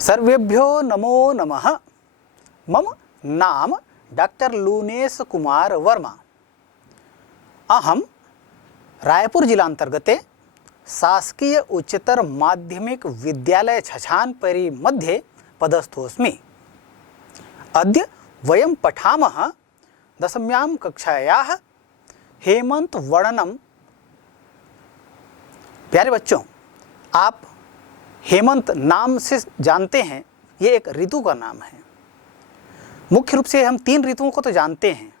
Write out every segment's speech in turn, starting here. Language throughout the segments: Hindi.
सर्वेभ्यो नमो नमः। मम नाम डॉक्टर लूनेश कुमार वर्मा। अहम रायपुर जिलांतर्गते शासकीय उच्चतर माध्यमिक विद्यालय छछानपरी मध्ये पदस्थोऽस्मि। अद्य वयं पठामः दशम्यां कक्षायाः हेमंत वर्णनम। प्यारे बच्चों, आप हेमंत नाम से जानते हैं, ये एक ऋतु का नाम है। मुख्य रूप से हम 3 ऋतुओं को तो जानते हैं,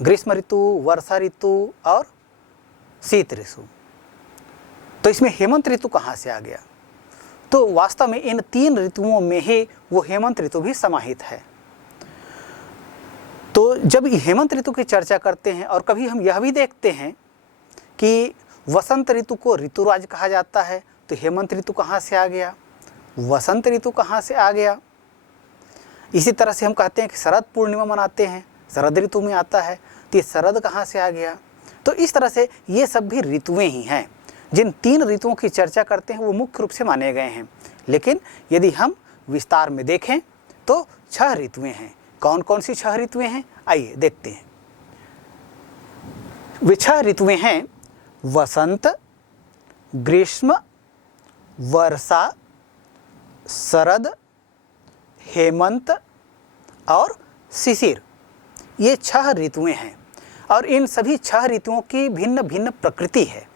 ग्रीष्म ऋतु, वर्षा ऋतु और शीत ऋतु। तो इसमें हेमंत ऋतु कहाँ से आ गया? तो वास्तव में इन 3 ऋतुओं में ही वो हेमंत ऋतु भी समाहित है। तो जब हेमंत ऋतु की चर्चा करते हैं और कभी हम यह भी देखते हैं कि वसंत ऋतु को ऋतुराज कहा जाता है, तो हेमंत ऋतु कहाँ से आ गया, वसंत ऋतु कहाँ से आ गया। इसी तरह से हम कहते हैं कि शरद पूर्णिमा मनाते हैं, शरद ऋतु में आता है, तो ये शरद कहाँ से आ गया। तो इस तरह से ये सब भी ऋतुएं ही हैं। जिन 3 ऋतुओं की चर्चा करते हैं वो मुख्य रूप से माने गए हैं, लेकिन यदि हम विस्तार में देखें तो 6 ऋतुएं हैं। कौन कौन सी 6 ऋतुएं हैं, आइए देखते हैं। वे 6 ऋतुएं हैं वसंत, ग्रीष्म, वर्षा, शरद, हेमंत और शिशिर। ये 6 ऋतुएं हैं और इन सभी 6 ऋतुओं की भिन्न भिन्न प्रकृति है।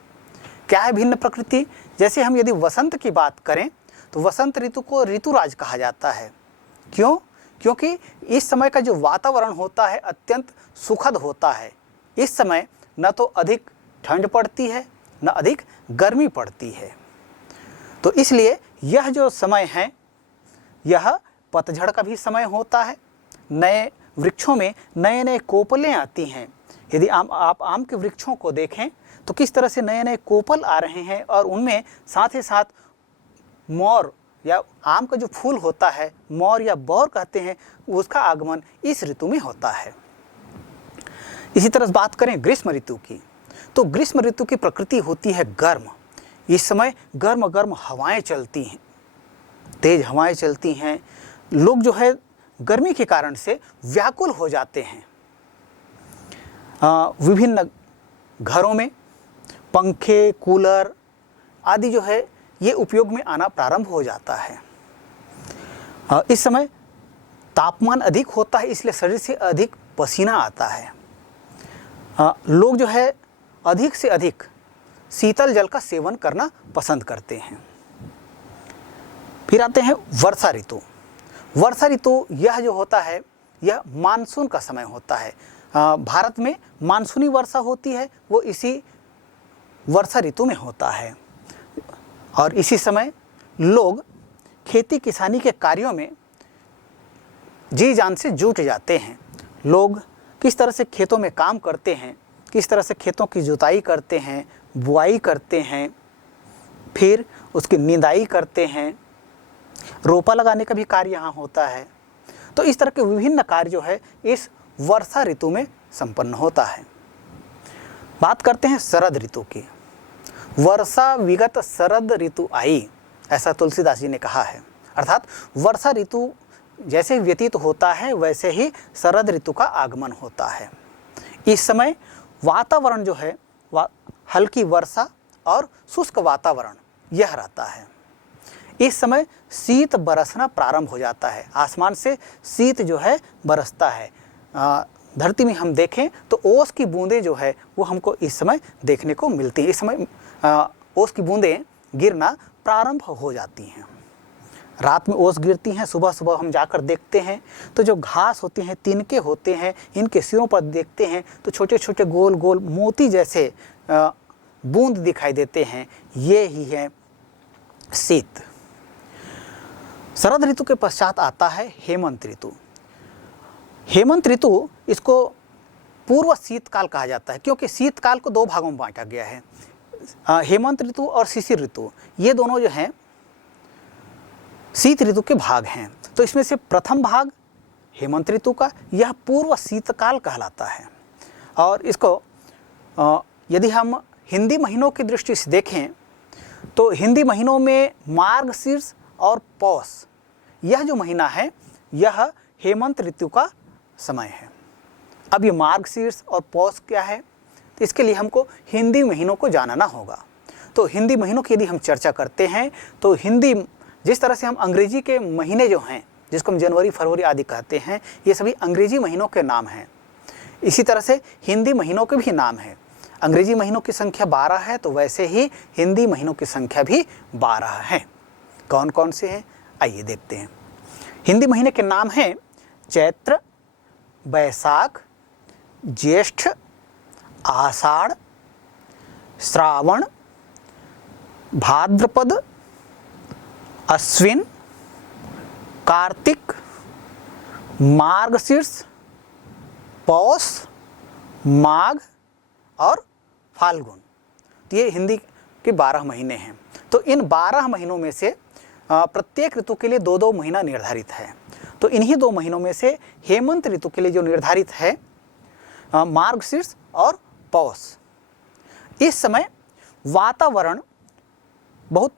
क्या है भिन्न प्रकृति? जैसे हम यदि वसंत की बात करें तो वसंत ऋतु को ऋतुराज कहा जाता है। क्यों? क्योंकि इस समय का जो वातावरण होता है अत्यंत सुखद होता है। इस समय न तो अधिक ठंड पड़ती है न अधिक गर्मी पड़ती है। तो इसलिए यह जो समय है यह पतझड़ का भी समय होता है। नए वृक्षों में नए नए कोपलें आती हैं। यदि आप आम के वृक्षों को देखें तो किस तरह से नए नए कोपल आ रहे हैं और उनमें साथ ही साथ मोर या आम का जो फूल होता है, मोर या बौर कहते हैं, उसका आगमन इस ऋतु में होता है। इसी तरह बात करें ग्रीष्म ऋतु की, तो ग्रीष्म ऋतु की प्रकृति होती है गर्म। इस समय गर्म गर्म हवाएं चलती हैं, तेज हवाएं चलती हैं। लोग जो है गर्मी के कारण से व्याकुल हो जाते हैं। विभिन्न घरों में पंखे, कूलर आदि जो है ये उपयोग में आना प्रारंभ हो जाता है। इस समय तापमान अधिक होता है, इसलिए शरीर से अधिक पसीना आता है। लोग जो है अधिक से अधिक शीतल जल का सेवन करना पसंद करते हैं। फिर आते हैं वर्षा ऋतु। वर्षा ऋतु यह जो होता है यह मानसून का समय होता है। भारत में मानसूनी वर्षा होती है, वो इसी वर्षा ऋतु में होता है। और इसी समय लोग खेती किसानी के कार्यों में जी जान से जुट जाते हैं। लोग किस तरह से खेतों में काम करते हैं, किस तरह से खेतों की जुताई करते हैं, बुआई करते हैं, फिर उसकी निंदाई करते हैं, रोपा लगाने का भी कार्य यहाँ होता है। तो इस तरह के विभिन्न कार्य जो है इस वर्षा ऋतु में संपन्न होता है। बात करते हैं शरद ऋतु की। वर्षा विगत शरद ऋतु आई, ऐसा तुलसीदास जी ने कहा है। अर्थात वर्षा ऋतु जैसे व्यतीत होता है वैसे ही शरद ऋतु का आगमन होता है। इस समय वातावरण जो है हल्की वर्षा और शुष्क वातावरण यह रहता है। इस समय शीत बरसना प्रारंभ हो जाता है। आसमान से शीत जो है बरसता है। धरती में हम देखें तो ओस की बूंदें जो है वो हमको इस समय देखने को मिलती हैं। इस समय ओस की बूंदें गिरना प्रारंभ हो जाती हैं। रात में ओस गिरती हैं, सुबह सुबह हम जाकर देखते हैं तो जो घास होती हैं, तिनके होते हैं, इनके सिरों पर देखते हैं तो छोटे छोटे गोल गोल मोती जैसे बूंद दिखाई देते हैं। ये ही है शीत। शरद ऋतु के पश्चात आता है हेमंत ऋतु। हेमंत ऋतु इसको पूर्व शीतकाल कहा जाता है, क्योंकि शीतकाल को 2 भागों में बांटा गया है। हेमंत ऋतु और शिशिर ऋतु ये दोनों जो हैं शीत ऋतु के भाग हैं। तो इसमें से प्रथम भाग हेमंत ऋतु का यह पूर्व शीतकाल कहलाता है। और इसको यदि हम हिंदी महीनों की दृष्टि से देखें तो हिंदी महीनों में मार्गशीर्ष और पौष, यह जो महीना है यह हेमंत ऋतु का समय है। अब ये मार्गशीर्ष और पौष क्या है, तो इसके लिए हमको हिंदी महीनों को जानना होगा। तो हिंदी महीनों की यदि हम चर्चा करते हैं तो हिंदी, जिस तरह से हम अंग्रेजी के महीने जो हैं जिसको हम जनवरी, फरवरी आदि कहते हैं, ये सभी अंग्रेजी महीनों के नाम हैं। इसी तरह से हिंदी महीनों के भी नाम हैं। अंग्रेजी महीनों की संख्या 12 है, तो वैसे ही हिंदी महीनों की संख्या भी 12 है। कौन कौन से हैं, आइए देखते हैं। हिंदी महीने के नाम हैं चैत्र, बैसाख, ज्येष्ठ, आषाढ़, श्रावण, भाद्रपद, अश्विन, कार्तिक, मार्गशीर्ष, पौष, माघ और फाल्गुन। तो ये हिंदी के 12 महीने हैं। तो इन 12 महीनों में से प्रत्येक ऋतु के लिए 2-2 महीना निर्धारित है। तो इन्हीं 2 महीनों में से हेमंत ऋतु के लिए जो निर्धारित है मार्गशीर्ष और पौष। इस समय वातावरण बहुत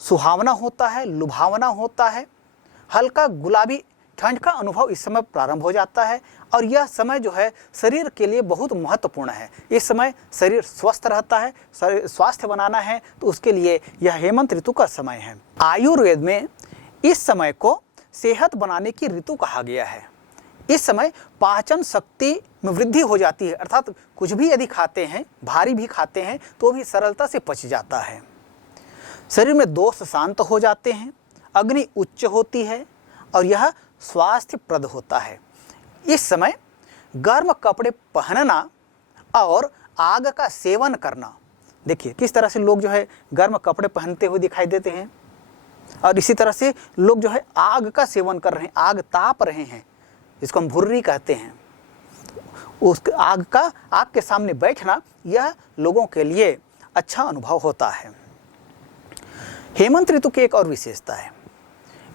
सुहावना होता है, लुभावना होता है। हल्का गुलाबी ठंड का अनुभव इस समय प्रारंभ हो जाता है और यह समय जो है शरीर के लिए बहुत महत्वपूर्ण है। इस समय शरीर स्वस्थ रहता है, स्वास्थ्य बनाना है तो उसके लिए यह हेमंत ऋतु का समय है। आयुर्वेद में इस समय को सेहत बनाने की ऋतु कहा गया है। इस समय पाचन शक्ति में वृद्धि हो जाती है, अर्थात कुछ भी यदि खाते हैं, भारी भी खाते हैं तो भी सरलता से पच जाता है। शरीर में दोष शांत हो जाते हैं, अग्नि उच्च होती है और यह स्वास्थ्यप्रद होता है। इस समय गर्म कपड़े पहनना और आग का सेवन करना, देखिए किस तरह से लोग जो है गर्म कपड़े पहनते हुए दिखाई देते हैं और इसी तरह से लोग जो है आग का सेवन कर रहे हैं, आग ताप रहे हैं, जिसको हम भुर्री कहते हैं। उस आग के सामने बैठना यह लोगों के लिए अच्छा अनुभव होता है। हेमंत ऋतु की एक और विशेषता है,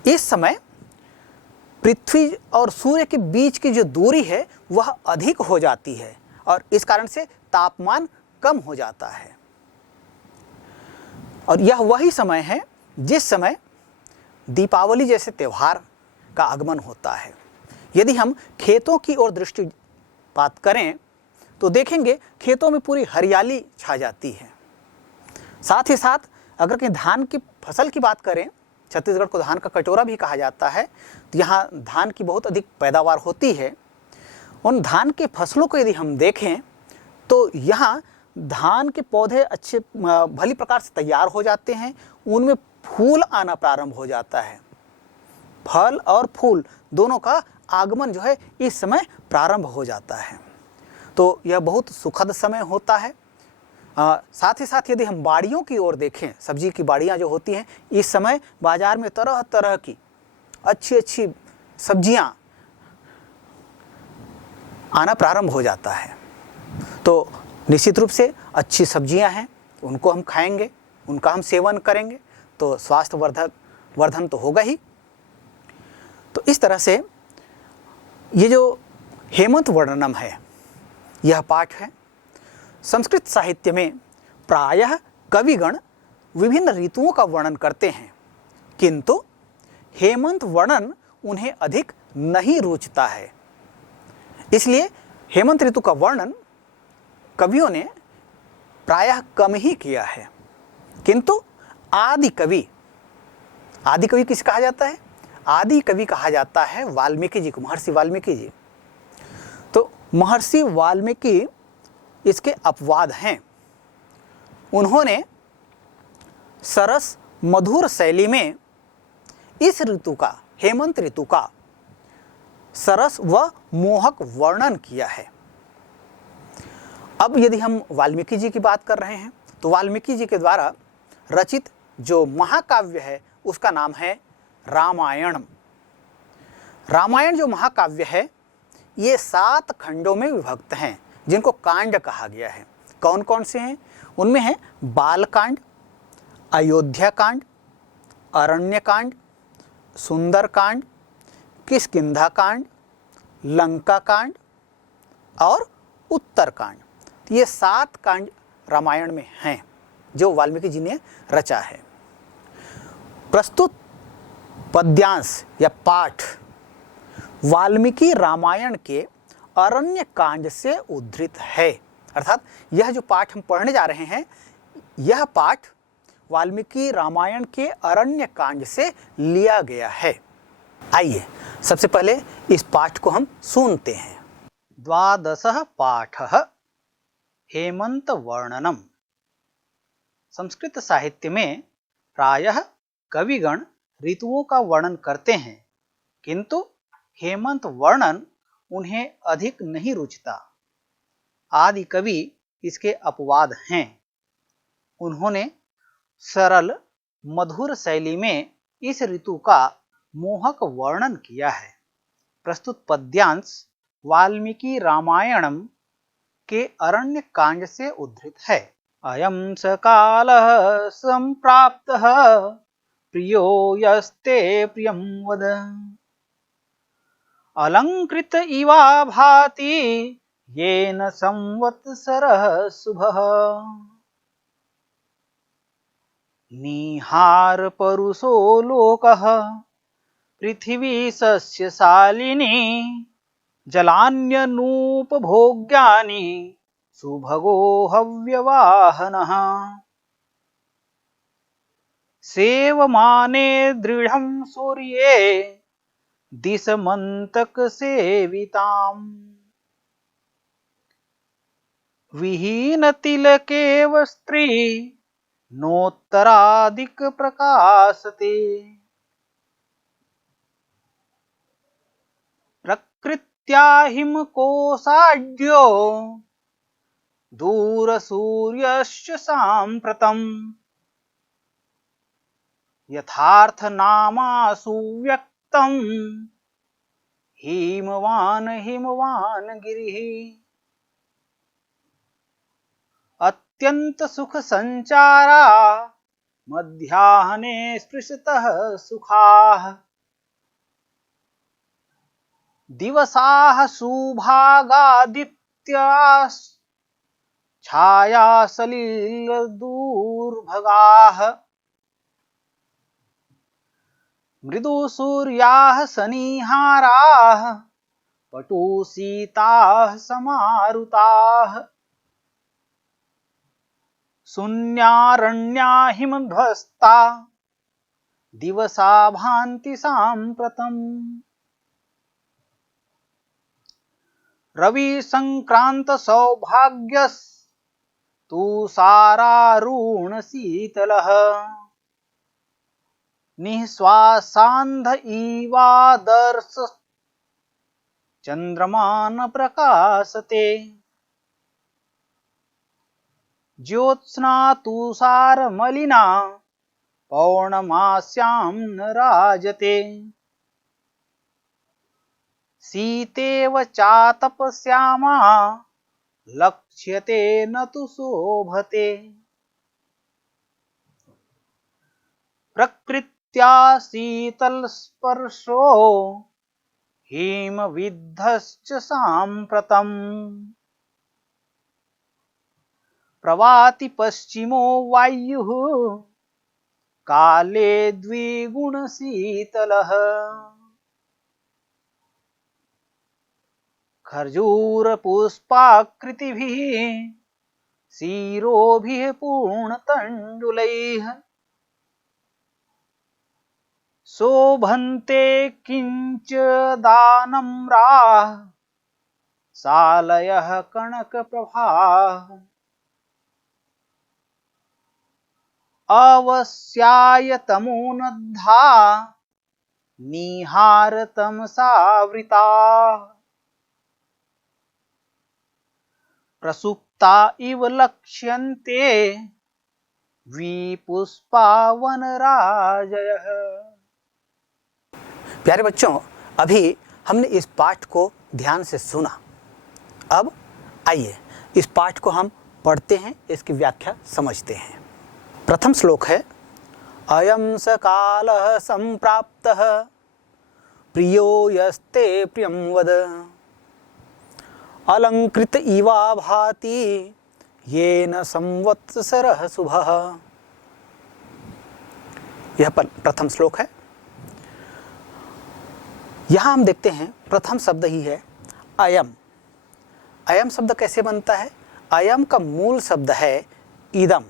इस समय पृथ्वी और सूर्य के बीच की जो दूरी है वह अधिक हो जाती है और इस कारण से तापमान कम हो जाता है। और यह वही समय है जिस समय दीपावली जैसे त्यौहार का आगमन होता है। यदि हम खेतों की ओर दृष्टिपात करें तो देखेंगे खेतों में पूरी हरियाली छा जाती है। साथ ही साथ अगर कहीं धान की फसल की बात करें, छत्तीसगढ़ को धान का कटोरा भी कहा जाता है, तो यहाँ धान की बहुत अधिक पैदावार होती है। उन धान के फसलों को यदि हम देखें तो यहाँ धान के पौधे अच्छे भली प्रकार से तैयार हो जाते हैं, उनमें फूल आना प्रारंभ हो जाता है। फल और फूल दोनों का आगमन जो है इस समय प्रारंभ हो जाता है। तो यह बहुत सुखद समय होता है। साथ ही साथ यदि हम बाड़ियों की ओर देखें, सब्जी की बाड़ियाँ जो होती हैं, इस समय बाजार में तरह तरह की अच्छी अच्छी सब्जियां आना प्रारंभ हो जाता है। तो निश्चित रूप से अच्छी सब्जियां हैं, उनको हम खाएंगे, उनका हम सेवन करेंगे तो स्वास्थ्य वर्धन तो होगा ही। तो इस तरह से ये जो हेमंत वर्णनम है, यह पाठ है। संस्कृत साहित्य में प्रायः कविगण विभिन्न ऋतुओं का वर्णन करते हैं, किंतु हेमंत वर्णन उन्हें अधिक नहीं रुचता है। इसलिए हेमंत ऋतु का वर्णन कवियों ने प्रायः कम ही किया है। किंतु आदि कवि किसे कहा जाता है? आदि कवि कहा जाता है वाल्मीकि जी को, महर्षि वाल्मीकि जी। तो महर्षि वाल्मीकि इसके अपवाद हैं। उन्होंने सरस मधुर शैली में इस ऋतु का, हेमंत ऋतु का सरस व मोहक वर्णन किया है। अब यदि हम वाल्मीकि जी की बात कर रहे हैं तो वाल्मीकि जी के द्वारा रचित जो महाकाव्य है उसका नाम है रामायण। रामायण जो महाकाव्य है ये 7 खंडों में विभक्त हैं, जिनको कांड कहा गया है। कौन कौन से हैं? उनमें है बालकांड, अयोध्या कांड, अरण्य कांड, सुंदर कांड, किष्किंधा कांड, लंका कांड और उत्तर कांड। ये 7 कांड रामायण में हैं जो वाल्मीकि जी ने रचा है। प्रस्तुत पद्यांश या पाठ वाल्मीकि रामायण के अरण्य कांड से उद्धृत है। अर्थात यह जो पाठ हम पढ़ने जा रहे हैं, यह पाठ वाल्मीकि रामायण के अरण्य कांड से लिया गया है। आइए सबसे पहले इस पाठ को हम सुनते हैं। द्वादशः पाठः हेमंत वर्णनम। संस्कृत साहित्य में प्रायः कविगण ऋतुओं का वर्णन करते हैं, किंतु हेमंत वर्णन उन्हें अधिक नहीं रुचता। आदि कवि इसके अपवाद हैं। उन्होंने सरल मधुर शैली में इस ऋतु का मोहक वर्णन किया है। प्रस्तुत पद्यांश वाल्मीकि रामायणम के अरण्य कांड से उद्धृत है। अयं स कालः संप्राप्तः प्रियो यस्ते प्रियं वद। अलंकृत इवा भाति येन संवत्सरः शुभः। निहार परुषो लोकः पृथिवी सस्यशालिनी। जलान्यनूपभोग्यानि सुभगो हव्यवाहनः। सेवमाने दृढं सूर्ये दिशमन्तक सेविताम्। विहीन तिलके वस्त्री नोत्तरादिक प्रकाशते। प्रकृत्या हिमकोशाढ्यो दूरसूर्यश्च साम्प्रतम्। यथार्थ नामासु व्यक्तं हिमवान् हिमवान् गिरिः। अत्यंत सुख संचारा मध्याह्ने स्पृशतः सुखाः। दिवसाः सुभागादित्याः छाया सलिल दूर्भगाः। मृदु सूर्याः सनिहाराः पटुशीताः समारुताः। शून्यारण्या हिमध्वस्ता दिवसा भान्ति साम्प्रतम्। रवि संक्रांत सौभाग्यस् तुषारारुण शीतलः। निःश्वासान्ध इवादर्श चंद्रमान प्रकाशते। ज्योत्स्ना तुषार मलिना पौर्णमास्यां न राजते। शीतेव चातपस्यामा लक्ष्यते न तु शोभते। प्रकृत्या शीतल स्पर्शो हिमविद्धश्च साम्प्रतम्। प्रवाति पश्चिमो वायुः काले द्विगुण शीतलः। खर्जूर पुष्पाकृतिभिः शिरोभिः पूर्णतण्डुलैः। शोभन्ते किंच दानम्राः सालयः कनकप्रभाः। अवस्याय तमोनद्धा निहार तमसावृता। प्रसुप्ता इव लक्ष्यन्ते विपुष्पा वनराजयः। प्यारे बच्चों, अभी हमने इस पाठ को ध्यान से सुना। अब आइए इस पाठ को हम पढ़ते हैं, इसकी व्याख्या समझते हैं। प्रथम श्लोक है अयं स कालः संप्राप्तः प्रियो यस्ते प्रियं वद। अलंकृत इवा भाति येन संवत्सरः शुभः। यह प्रथम श्लोक है। यहाँ हम देखते हैं प्रथम शब्द ही है अयम। अयम शब्द कैसे बनता है? अयम का मूल शब्द है इदम।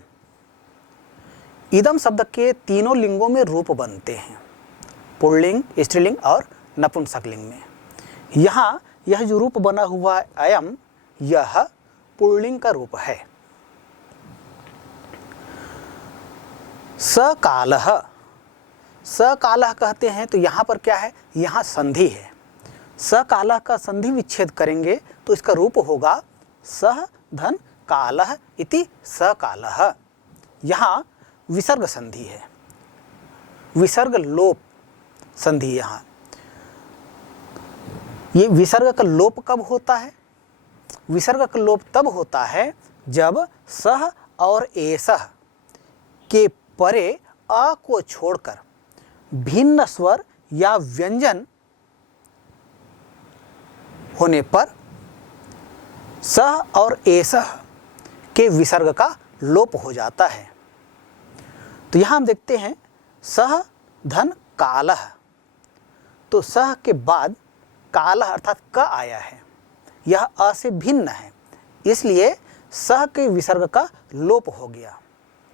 इदम शब्द के तीनों लिंगों में रूप बनते हैं, पुल्लिंग, स्त्रीलिंग और नपुंसकलिंग में। यहाँ यह जो रूप बना हुआ है अयम, यह पुल्लिंग का रूप है। सकालः, सकालः कहते हैं तो यहाँ पर क्या है? यहाँ संधि है। सकालः का संधि विच्छेद करेंगे तो इसका रूप होगा सह धन कालः इति सकालः। यहाँ विसर्ग संधि है, विसर्ग लोप संधि। यहाँ ये विसर्ग का लोप कब होता है? विसर्ग का लोप तब होता है जब सह और एसह के परे अ को छोड़कर भिन्न स्वर या व्यंजन होने पर सह और एसह के विसर्ग का लोप हो जाता है। तो यहाँ हम देखते हैं सह धन कालः, तो सह के बाद कालः अर्थात क आया है, यह अ से भिन्न है, इसलिए सह के विसर्ग का लोप हो गया।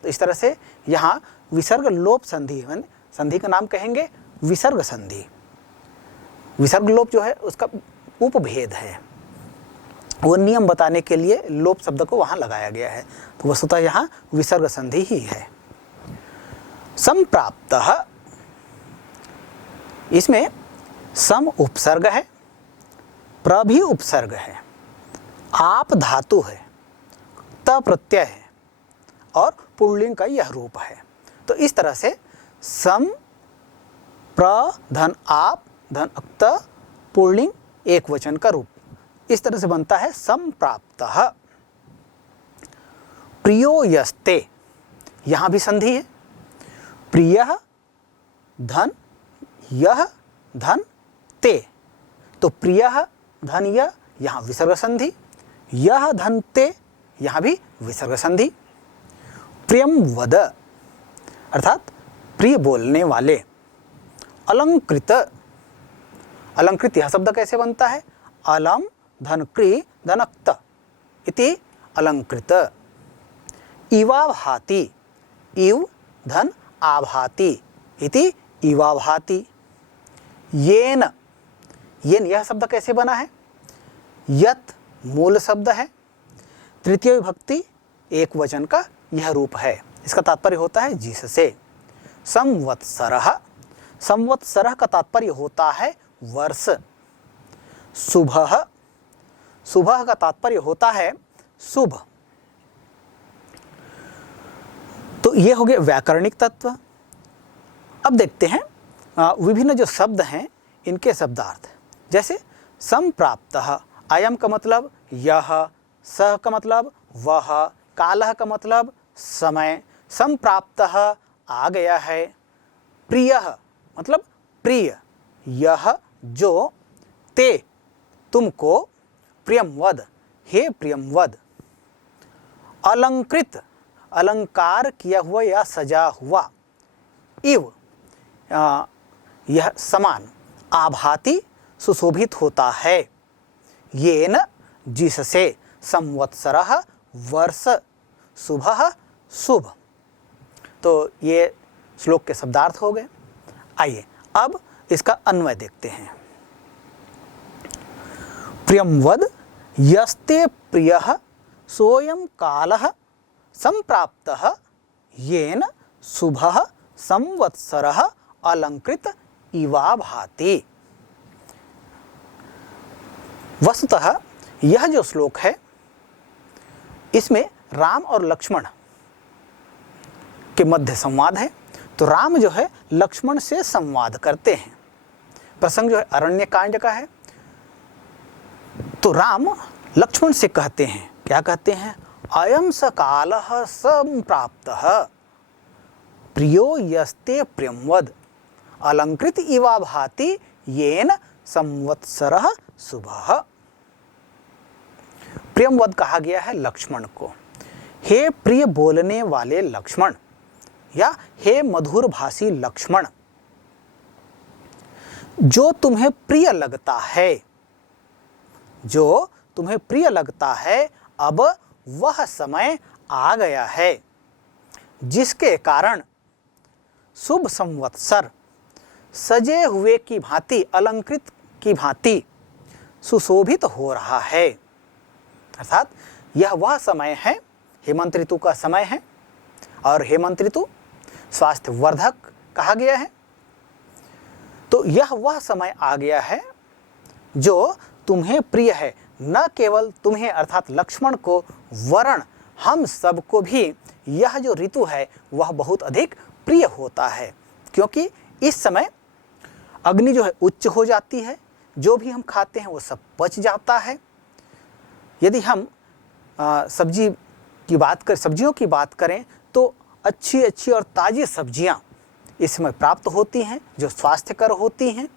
तो इस तरह से यहाँ विसर्ग लोप संधि, संधि का नाम कहेंगे विसर्ग संधि। विसर्ग लोप जो है उसका उपभेद है, वो नियम बताने के लिए लोप शब्द को वहाँ लगाया गया है। तो वस्तुतः यहाँ विसर्ग संधि ही है। संप्राप्तः, इसमें सम उपसर्ग है, प्र भी उपसर्ग है, आप धातु है, त प्रत्यय है और पुल्लिंग का यह रूप है। तो इस तरह से सम, प्र धन आप धन त पुल्लिंग एक वचन का रूप, इस तरह से बनता है संप्राप्तः। प्रियो यस्ते, यहाँ भी संधि है। प्रियः धन यह धन ते, तो प्रियः धन यह, यहाँ विसर्ग संधि, यह धन ते, यहाँ भी विसर्ग संधि। प्रियम वद अर्थात प्रिय बोलने वाले। अलंकृत, अलंकृत यह शब्द कैसे बनता है? अलम धन कृ धनक्त इति अलंकृत। इवाभाति, इव धन आभाति इति इवाभाति। येन, येन यह शब्द कैसे बना है? यत मूल शब्द है, तृतीय विभक्ति एक वचन का यह रूप है, इसका तात्पर्य होता है जिससे। संवत्सरः, संवत्सरः का तात्पर्य होता है वर्ष। शुभः, शुभः का तात्पर्य होता है शुभ। तो ये हो गए व्याकरणिक तत्व। अब देखते हैं विभिन्न जो शब्द हैं इनके शब्दार्थ। जैसे संप्राप्तः, अयम का मतलब यह, सह का मतलब वह, कालः का मतलब समय, संप्राप्तः आ गया है। प्रियः मतलब प्रिय, यह जो, ते तुमको, प्रियमवद हे प्रियमवद। अलंकृत, अलंकार किया हुआ या सजा हुआ। इव यह समान, आभाति सुशोभित होता है। येन जिससे, संवत्सरः वर्ष, शुभः शुभ। तो ये श्लोक के शब्दार्थ हो गए। आइए अब इसका अन्वय देखते हैं। प्रियमवद यस्ते प्रियः सोऽयं कालः संप्राप्तः येन शुभः संवत्सरः अलंकृत इवाभाति। वस्तुतः यह जो श्लोक है इसमें राम और लक्ष्मण के मध्य संवाद है। तो राम जो है लक्ष्मण से संवाद करते हैं। प्रसंग जो है अरण्यकांड का है। तो राम लक्ष्मण से कहते हैं, क्या कहते हैं? अयम स कालः संप्राप्तः प्रियो यस्ते प्रियमवद अलंकृत इवा भाति येन संवत्सरः शुभः। प्रियमवद कहा गया है लक्ष्मण को। हे प्रिय बोलने वाले लक्ष्मण या हे मधुर भाषी लक्ष्मण, जो तुम्हें प्रिय लगता है, जो तुम्हें प्रिय लगता है, अब वह समय आ गया है जिसके कारण शुभ संवत्सर सजे हुए की भांति, अलंकृत की भांति सुशोभित हो रहा है। अर्थात यह वह समय है, हेमंत ऋतु का समय है, और हेमंत ऋतु स्वास्थ्य वर्धक कहा गया है। तो यह वह समय आ गया है जो तुम्हें प्रिय है, न केवल तुम्हें अर्थात लक्ष्मण को, वरण हम सबको भी यह जो ऋतु है वह बहुत अधिक प्रिय होता है, क्योंकि इस समय अग्नि जो है उच्च हो जाती है, जो भी हम खाते हैं वो सब पच जाता है। यदि हम सब्जियों की बात करें तो अच्छी अच्छी और ताज़ी सब्जियां इस समय प्राप्त होती हैं जो स्वास्थ्यकर होती हैं।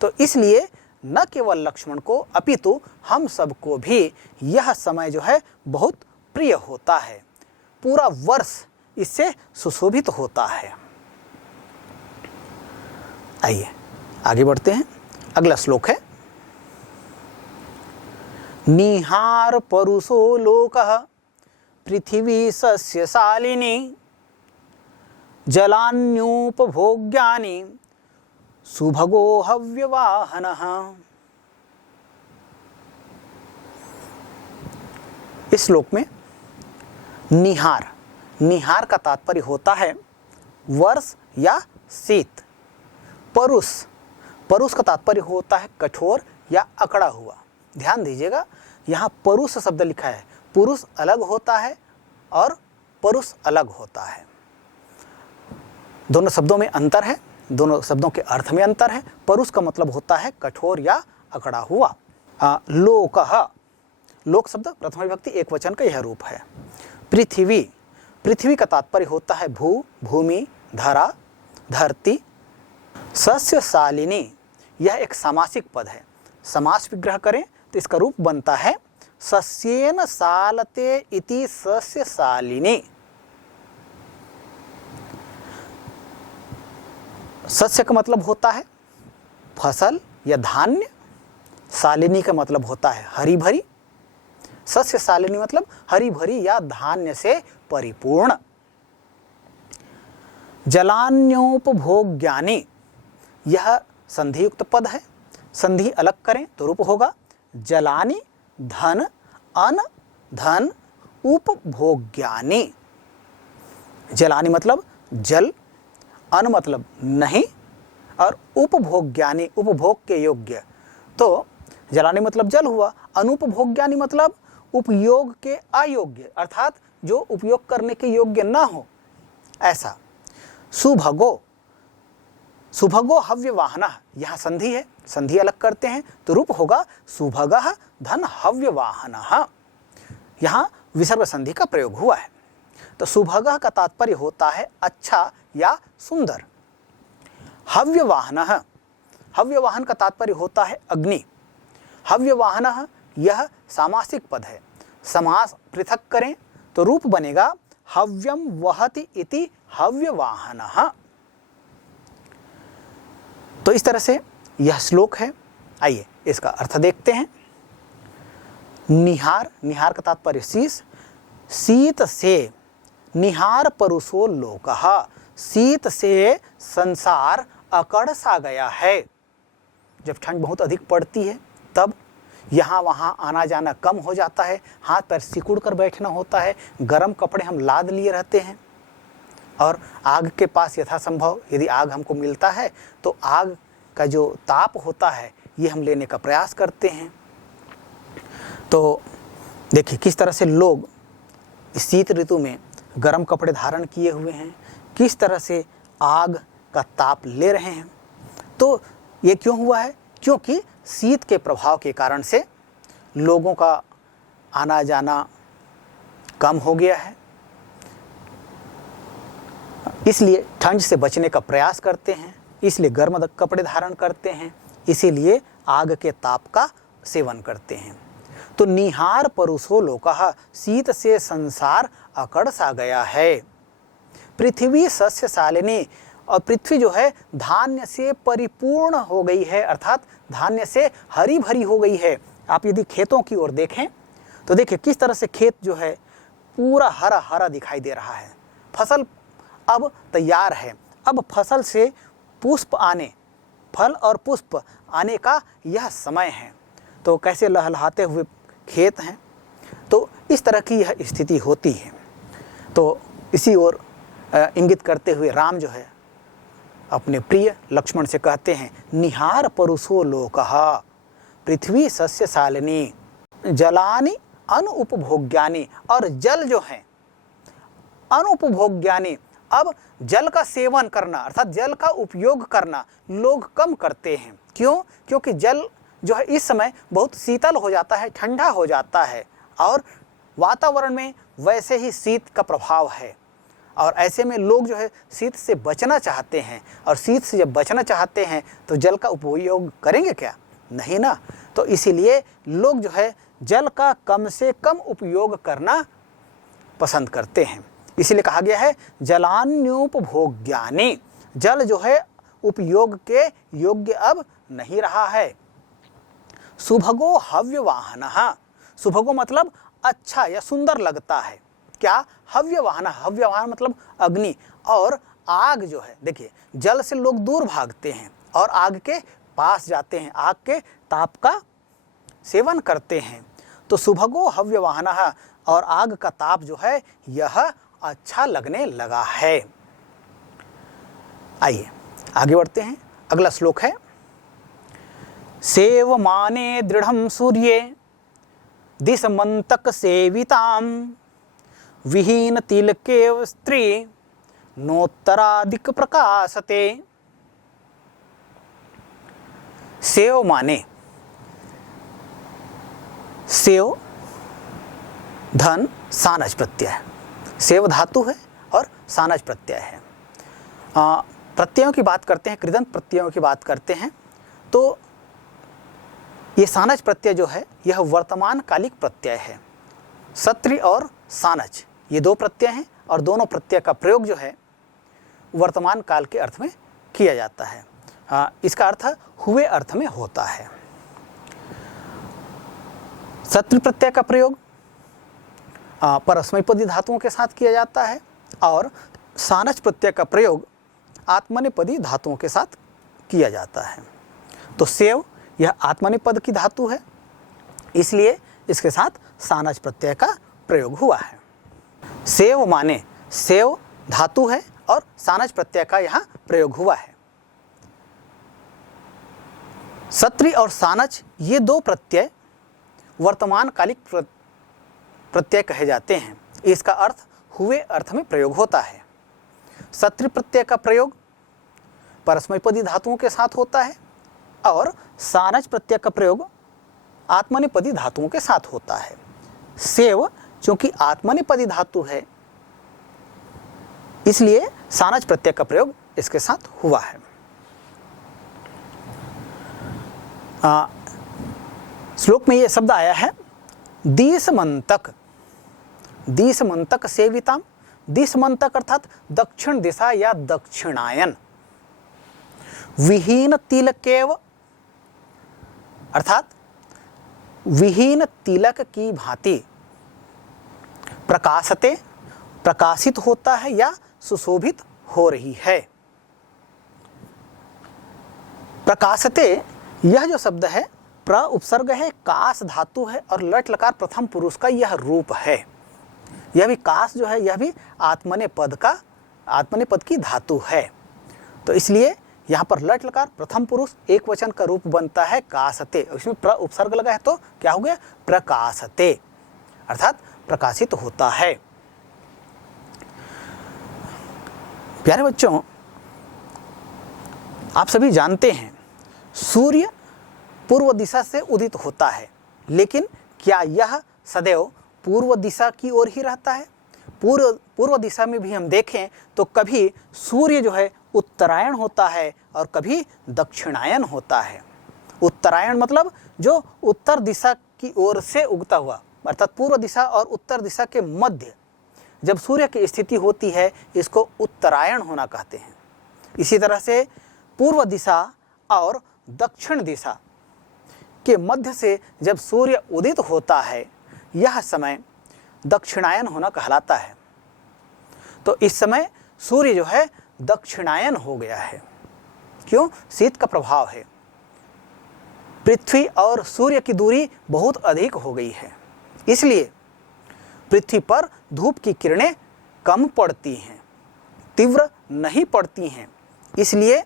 तो इसलिए न केवल लक्ष्मण को अपितु हम सबको भी यह समय जो है बहुत प्रिय होता है, पूरा वर्ष इससे सुशोभित होता है। आइए आगे बढ़ते हैं। अगला श्लोक है, निहार परुषो लोकः पृथिवी सस्यशालिनी जलान्योपभोग्यानि सुभगो हव्यवाहनः। इस श्लोक में निहार, निहार का तात्पर्य होता है वर्ष या शीत। परुष, परुष का तात्पर्य होता है कठोर या अकड़ा हुआ। ध्यान दीजिएगा, यहाँ परुष शब्द लिखा है, पुरुष अलग होता है और परुष अलग होता है। दोनों शब्दों में अंतर है, दोनों शब्दों के अर्थ में अंतर है। परुष का मतलब होता है कठोर या अकड़ा हुआ। लोकः, लोक शब्द प्रथम विभक्ति एक वचन का यह रूप है। पृथ्वी, पृथ्वी का तात्पर्य होता है भू, भूमि, धरा, धरती। सस्यशालिनी, यह एक सामासिक पद है। समास विग्रह करें तो इसका रूप बनता है सस्येन सालते इति सस्यशालिनी। सस्य का मतलब होता है फसल या धान्य, शालिनी का मतलब होता है हरी भरी। सस्य शालिनी मतलब हरी भरी या धान्य से परिपूर्ण। जलान्योपभोग्यानि, यह संधियुक्त पद है। संधि अलग करें तो रूप होगा जलानि धन अन धन उपभोग्यानि। जलानि मतलब जल, अन मतलब नहीं, और उपभोग्यानि उपभोग के योग्य। तो जलानि मतलब जल हुआ, अनुपभोग्यानि मतलब उपयोग के अयोग्य, अर्थात जो उपयोग करने के योग्य ना हो ऐसा। सुभगो, सुभगो हव्यवाहनः, यहाँ संधि है, संधि अलग करते हैं तो रूप होगा सुभगः धन हव्यवाहनः। यहाँ विसर्ग संधि का प्रयोग हुआ है। तो सुभगः का तात्पर्य होता है अच्छा या सुंदर। हव्यवाहनः, हव्यवाहन का तात्पर्य होता है अग्नि। हव्यवाहनः यह सामासिक पद है। समास पृथक करें तो रूप बनेगा हव्यम वहति इति हव्यवाहनः। तो इस तरह से यह श्लोक है। आइए इसका अर्थ देखते हैं। निहार, निहार का तात्पर्य शीश। शीत से निहार परुषो लोकः, शीत से संसार अकड़ सा गया है। जब ठंड बहुत अधिक पड़ती है तब यहाँ वहाँ आना जाना कम हो जाता है, हाथ पैर सिकुड़ कर बैठना होता है, गर्म कपड़े हम लाद लिए रहते हैं, और आग के पास यथासंभव यदि आग हमको मिलता है तो आग का जो ताप होता है ये हम लेने का प्रयास करते हैं। तो देखिए किस तरह से लोग इस शीत ऋतु में गर्म कपड़े धारण किए हुए हैं, किस तरह से आग का ताप ले रहे हैं। तो ये क्यों हुआ है? क्योंकि शीत के प्रभाव के कारण से लोगों का आना जाना कम हो गया है, इसलिए ठंड से बचने का प्रयास करते हैं, इसलिए गर्म कपड़े धारण करते हैं, इसीलिए आग के ताप का सेवन करते हैं। तो निहार परुषो लोकः, शीत से संसार अकड़ सा गया है। पृथ्वी सस्यशालिनी, और पृथ्वी जो है धान्य से परिपूर्ण हो गई है, अर्थात धान्य से हरी भरी हो गई है। आप यदि खेतों की ओर देखें तो देखिए किस तरह से खेत जो है पूरा हरा हरा दिखाई दे रहा है। फसल अब तैयार है, अब फसल से पुष्प आने, फल और पुष्प आने का यह समय है। तो कैसे लहलहाते हुए खेत हैं, तो इस तरह की यह स्थिति होती है। तो इसी ओर इंगित करते हुए राम जो है अपने प्रिय लक्ष्मण से कहते हैं, निहार परुषो लोकः पृथ्वी सस्य शालिनी जलानि अनुपभोग्यानि। और जल जो है अनुपभोग्यानि, अब जल का सेवन करना अर्थात जल का उपयोग करना लोग कम करते हैं। क्यों? क्योंकि जल जो है इस समय बहुत शीतल हो जाता है, ठंडा हो जाता है और वातावरण में वैसे ही शीत का प्रभाव है। और ऐसे में लोग जो है शीत से बचना चाहते हैं, और शीत से जब बचना चाहते हैं तो जल का उपयोग करेंगे क्या? नहीं ना। तो इसीलिए लोग जो है जल का कम से कम उपयोग करना पसंद करते हैं। इसीलिए कहा गया है जलान्योपभोग्यानि, जल जो है उपयोग के योग्य अब नहीं रहा है। सुभगो हव्यवाहनः, सुभगो मतलब अच्छा या सुंदर लगता है। क्या? हव्यवाहन, हव्यवाहन मतलब अग्नि और आग जो है। देखिए जल से लोग दूर भागते हैं और आग के पास जाते हैं, आग के ताप का सेवन करते हैं। तो सुभगो हव्यवाहनः, और आग का ताप जो है यह अच्छा लगने लगा है। आइए आगे बढ़ते हैं। अगला श्लोक है, सेवमाने दृढ़ं सूर्ये दिशमन्तक सेवितां विहीन तिलकेव स्त्री नोत्तरादिक प्रकाशते। सेव माने, सेव धन सानज प्रत्यय, सेव धातु है और सानज प्रत्यय है। प्रत्ययों की बात करते हैं, कृदंत प्रत्ययों की बात करते हैं, तो ये सानज प्रत्यय जो है यह वर्तमान कालिक प्रत्यय है। सत्री और सानज ये दो प्रत्यय हैं और दोनों प्रत्यय का प्रयोग जो है वर्तमान काल के अर्थ में किया जाता है। इसका अर्थ हुए अर्थ में होता है। सत्री प्रत्यय का प्रयोग परस्मैपदी धातुओं के साथ किया जाता है और सानज प्रत्यय का प्रयोग आत्मनेपदी धातुओं के साथ किया जाता है। तो सेव यह आत्मनेपद की धातु है, इसलिए इसके साथ सानज प्रत्यय का प्रयोग हुआ है। सेव माने, सेव धातु है और सानज प्रत्यय का यहाँ प्रयोग हुआ है। सत्री और सानज ये दो प्रत्यय वर्तमान कालिक प्रत्यय कहे जाते हैं। इसका अर्थ हुए अर्थ में प्रयोग होता है। सत्री प्रत्यय का प्रयोग परस्मैपदी धातुओं के साथ होता है और सानज प्रत्यय का प्रयोग आत्मनेपदी धातुओं के साथ होता है। सेव चूंकि आत्मनेपदी धातु है इसलिए सानज प्रत्यय का प्रयोग इसके साथ हुआ है। श्लोक में यह शब्द आया है दिशमंतक, दिशमंतक सेविताम। दिशमंतक अर्थात दक्षिण दिशा या दक्षिणायन। विहीन तिलकेव अर्थात विहीन तिलक की भांति प्रकाशते, प्रकाशित होता है या सुशोभित हो रही है। प्रकाशते यह जो शब्द है प्र उपसर्ग है, कास धातु है और लट लकार प्रथम पुरुष का यह रूप है। यह भी कास जो है यह भी आत्मनेपद की धातु है। तो इसलिए यहाँ पर लट लकार प्रथम पुरुष एक वचन का रूप बनता है कासते। इसमें प्र उपसर्ग लगा है तो क्या हो गया? प्रकाशते अर्थात प्रकाशित होता है। प्यारे बच्चों, आप सभी जानते हैं सूर्य पूर्व दिशा से उदित होता है, लेकिन क्या यह सदैव पूर्व दिशा की ओर ही रहता है? पूर्व दिशा में भी हम देखें तो कभी सूर्य जो है उत्तरायण होता है और कभी दक्षिणायन होता है। उत्तरायण मतलब जो उत्तर दिशा की ओर से उगता हुआ, अर्थात पूर्व दिशा और उत्तर दिशा के मध्य जब सूर्य की स्थिति होती है इसको उत्तरायण होना कहते हैं। इसी तरह से पूर्व दिशा और दक्षिण दिशा के मध्य से जब सूर्य उदित होता है, यह समय दक्षिणायन होना कहलाता है। तो इस समय सूर्य जो है दक्षिणायन हो गया है। क्यों? शीत का प्रभाव है। पृथ्वी और सूर्य की दूरी बहुत अधिक हो गई है, इसलिए पृथ्वी पर धूप की किरणें कम पड़ती हैं, तीव्र नहीं पड़ती हैं, इसलिए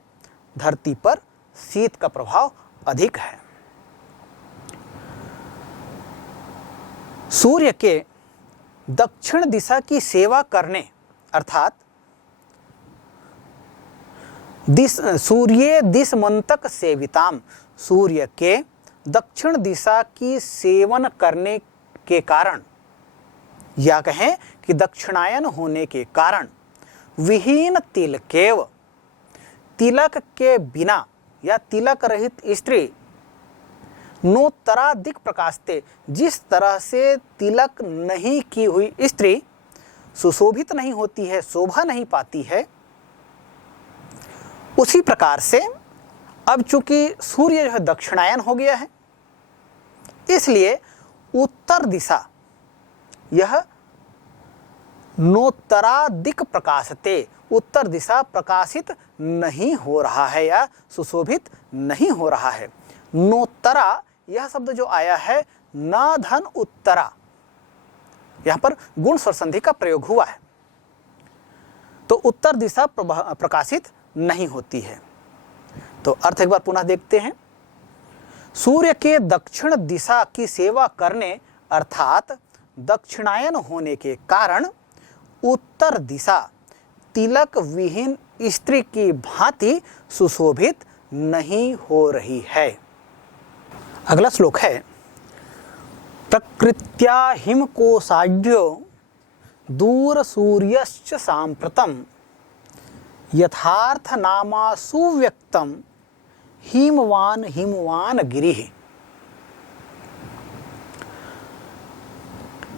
धरती पर शीत का प्रभाव अधिक है। सूर्य के दक्षिण दिशा की सेवा करने अर्थात सूर्य दिशमंतक सेविताम, सूर्य के दक्षिण दिशा की सेवन करने के कारण या कहें कि दक्षिणायन होने के कारण विहीन तिलकेव, तिलक के बिना या तिलक रहित स्त्री नोत्तरा दिक् प्रकाशते, जिस तरह से तिलक नहीं की हुई स्त्री सुशोभित नहीं होती है, शोभा नहीं पाती है, उसी प्रकार से अब चूंकि सूर्य जो है दक्षिणायन हो गया है, इसलिए उत्तर दिशा यह नोत्तरा दिक् प्रकाशते, उत्तर दिशा प्रकाशित नहीं हो रहा है या सुशोभित नहीं हो रहा है। नोत्तरा यह शब्द जो आया है न धन उत्तरा, यहां पर गुण स्वर संधि का प्रयोग हुआ है। तो उत्तर दिशा प्रकाशित नहीं होती है। तो अर्थ एक बार पुनः देखते हैं। सूर्य के दक्षिण दिशा की सेवा करने अर्थात दक्षिणायन होने के कारण उत्तर दिशा तिलक विहीन स्त्री की भांति सुशोभित नहीं हो रही है। अगला श्लोक है प्रकृत्या हिमकोशाढ्यो दूर सूर्यश्च सांप्रतम यथार्थ नामा सुव्यक्तम हिमवान हिमवान गिरिः।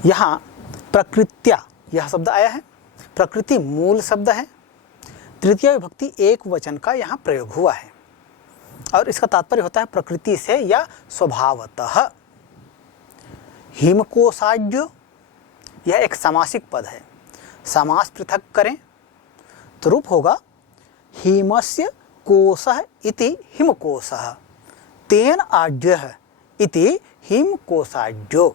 यहाँ प्रकृत्या यह शब्द आया है। प्रकृति मूल शब्द है, तृतीय विभक्ति एक वचन का यहाँ प्रयोग हुआ है और इसका तात्पर्य होता है प्रकृति से या स्वभावतः। हिमकोशाढ्यो यह एक समासिक पद है। समास पृथक करें तो रूप होगा हिमस्य कोशः इति हिमकोशः, तेन आढ्यः इति हिमकोशाढ्यो।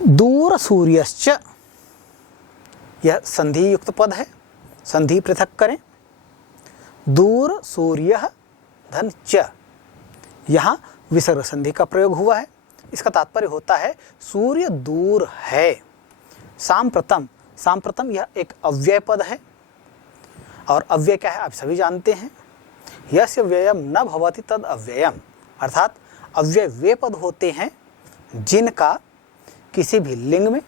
दूर सूर्यश्च यह संधि युक्त पद है, संधि पृथक करें। दूर सूर्यः धन च, यहाँ विसर्ग संधि का प्रयोग हुआ है। इसका तात्पर्य होता है सूर्य दूर है। सांप्रतम, सांप्रतम यह एक अव्यय पद है और अव्यय क्या है आप सभी जानते हैं। यस्य व्ययम न भवति तद अव्ययम, अर्थात अव्यय वे पद होते हैं जिनका किसी भी लिंग में,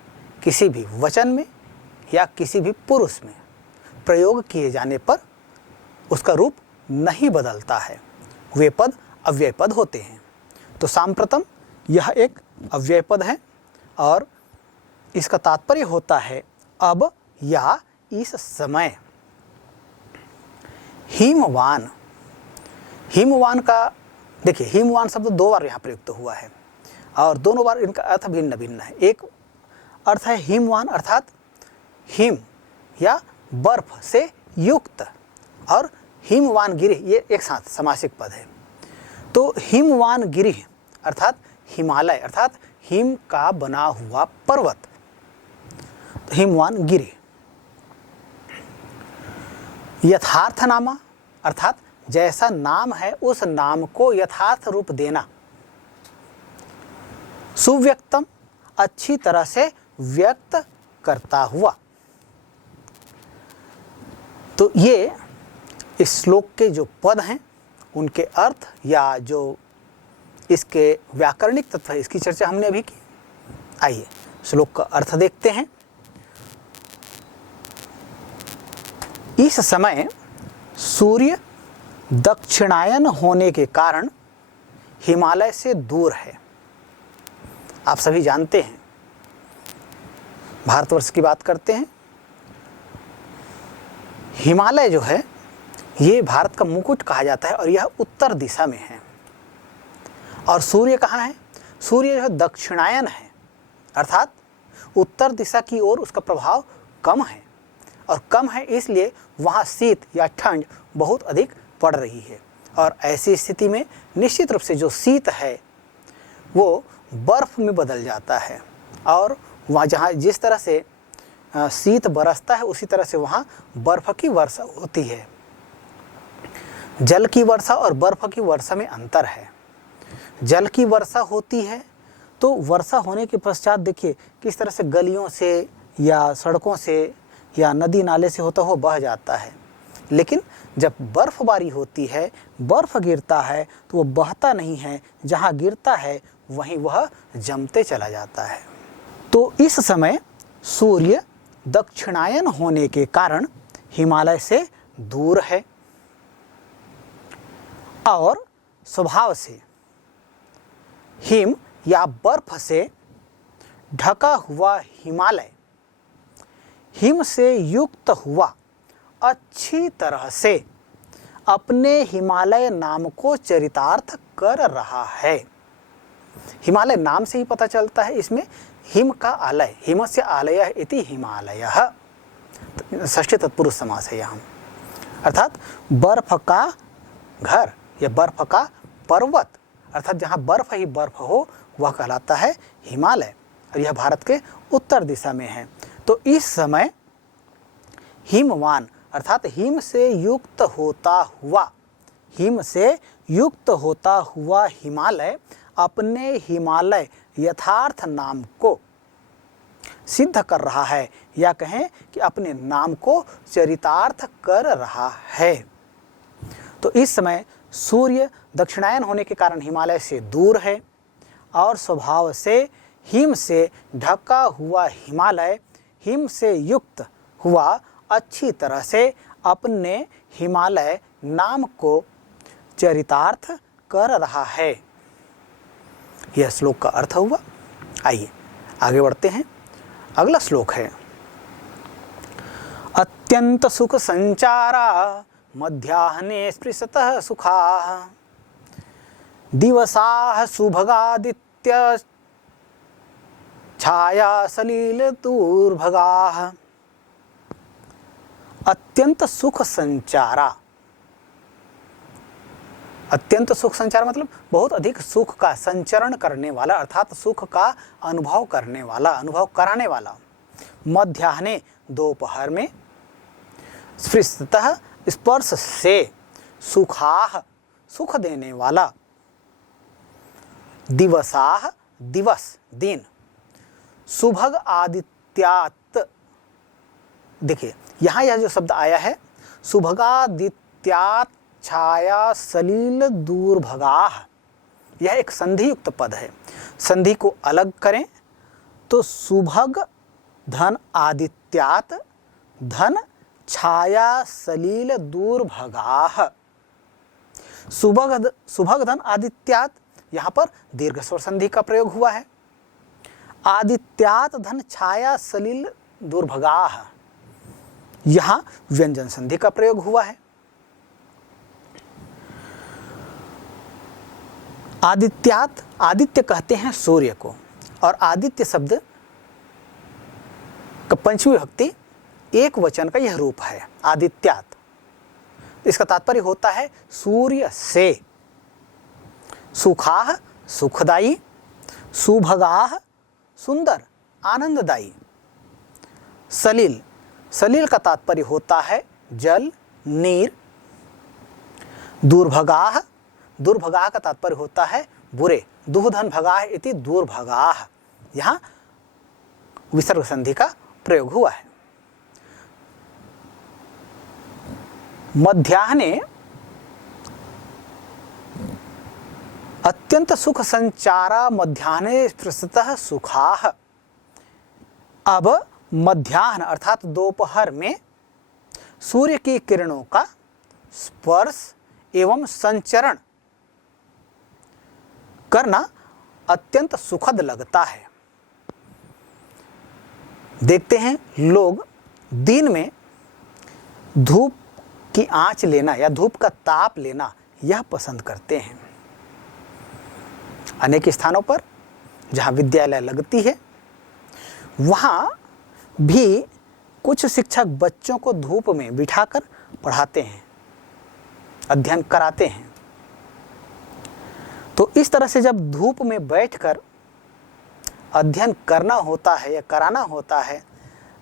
किसी भी वचन में या किसी भी पुरुष में प्रयोग किए जाने पर उसका रूप नहीं बदलता है, वे पद अव्यय पद होते हैं। तो सांप्रतम यह एक अव्यय पद है और इसका तात्पर्य होता है अब या इस समय। हिमवान, हिमवान का देखिए हिमवान शब्द दो बार यहाँ प्रयुक्त हुआ है और दोनों बार इनका अर्थ भिन्न भिन्न है। एक अर्थ है हिमवान अर्थात हिम या बर्फ से युक्त, और हिमवान गिरि ये एक साथ समासिक पद है। तो हिमवान गिरि अर्थात हिमालय अर्थात हिम का बना हुआ पर्वत, तो हिमवान गिरि। यथार्थ नामा अर्थात जैसा नाम है उस नाम को यथार्थ रूप देना। सुव्यक्तम अच्छी तरह से व्यक्त करता हुआ। तो ये इस श्लोक के जो पद हैं उनके अर्थ या जो इसके व्याकरणिक तत्व है इसकी चर्चा हमने अभी की। आइए श्लोक का अर्थ देखते हैं। इस समय सूर्य दक्षिणायन होने के कारण हिमालय से दूर है। आप सभी जानते हैं, भारतवर्ष की बात करते हैं हिमालय जो है ये भारत का मुकुट कहा जाता है और यह उत्तर दिशा में है। और सूर्य कहाँ है? सूर्य जो है दक्षिणायन है, अर्थात उत्तर दिशा की ओर उसका प्रभाव कम है, और कम है इसलिए वहाँ शीत या ठंड बहुत अधिक पड़ रही है। और ऐसी स्थिति में निश्चित रूप से जो शीत है वो बर्फ़ में बदल जाता है, और वहाँ जहाँ जिस तरह से शीत बरसता है उसी तरह से वहाँ बर्फ़ की वर्षा होती है। जल की वर्षा और बर्फ़ की वर्षा में अंतर है। जल की वर्षा होती है तो वर्षा होने के पश्चात देखिए किस तरह से गलियों से या सड़कों से या नदी नाले से होता हुआ बह जाता है, लेकिन जब बर्फ़बारी होती है, बर्फ़ गिरता है तो वो बहता नहीं है, जहाँ गिरता है वहीं वह जमते चला जाता है। तो इस समय सूर्य दक्षिणायन होने के कारण हिमालय से दूर है, और स्वभाव से हिम या बर्फ से ढका हुआ हिमालय हिम से युक्त हुआ अच्छी तरह से अपने हिमालय नाम को चरितार्थ कर रहा है। हिमालय नाम से ही पता चलता है, इसमें हिम का आलय, हिमस्य आलयः इति हिमालयः, षष्ठी तत्पुरुष समास है यहाँ, अर्थात बर्फ का घर या बर्फ का पर्वत, अर्थात जहाँ बर्फ ही बर्फ हो वह कहलाता है हिमालय, और यह भारत के उत्तर दिशा में है। तो इस समय हिमवान अर्थात हिम से युक्त होता हुआ हिमालय अपने हिमालय यथार्थ नाम को सिद्ध कर रहा है, या कहें कि अपने नाम को चरितार्थ कर रहा है। तो इस समय सूर्य दक्षिणायन होने के कारण हिमालय से दूर है, और स्वभाव से हिम से ढका हुआ हिमालय हिम से युक्त हुआ अच्छी तरह से अपने हिमालय नाम को चरितार्थ कर रहा है। यह श्लोक का अर्थ हुआ। आइए आगे बढ़ते हैं। अगला श्लोक है, अत्यंत सुख संचारा मध्याह्ने स्पृशतः सुखाः दिवसाः सुभगादित्य छाया सलील दूर्भगाः। अत्यंत सुख संचारा, अत्यंत सुख संचार मतलब बहुत अधिक सुख का संचरण करने वाला, अर्थात सुख का अनुभव करने वाला, अनुभव कराने वाला। मध्याह्ने दोपहर में, स्पृशतः स्पर्श से, सुखाः सुख देने वाला, दिवसाः दिवस दिन, सुभग आदित्यात्, देखिए यहाँ यह जो शब्द आया है सुभगादित्यात् छाया सलील दूर्भगाः, यह एक संधि युक्त पद है। संधि को अलग करें तो सुभग धन आदित्यात् धन छाया सलील दूर्भगाः। सुभग धन आदित्यात्, यहाँ पर दीर्घ स्वर संधि का प्रयोग हुआ है। आदित्यात् धन छाया सलील दूर्भगाः, यहाँ व्यंजन संधि का प्रयोग हुआ है। आदित्यात्, आदित्य कहते हैं सूर्य को, और आदित्य शब्द का पंचमी विभक्ति एक वचन का यह रूप है आदित्यात्। इसका तात्पर्य होता है सूर्य से। सुखाः सुखदायी, सुभगाः सुंदर आनंददायी, सलील, सलील का तात्पर्य होता है जल नीर, दूर्भगाः, दूर्भगाः का तात्पर्य होता है बुरे, दुहधन भगाः इति दूर्भगाः, यहाँ विसर्ग संधि का प्रयोग हुआ है। मध्याह्ने अत्यंत सुख संचारा मध्याह्ने स्पृशतः सुखाः। अब मध्याह्न अर्थात दोपहर में सूर्य की किरणों का स्पर्श एवं संचरण करना अत्यंत सुखद लगता है। देखते हैं लोग दिन में धूप की आंच लेना या धूप का ताप लेना यह पसंद करते हैं। अनेक स्थानों पर जहाँ विद्यालय लगती है वहाँ भी कुछ शिक्षक बच्चों को धूप में बिठाकर पढ़ाते हैं, अध्ययन कराते हैं। तो इस तरह से जब धूप में बैठकर अध्ययन करना होता है या कराना होता है,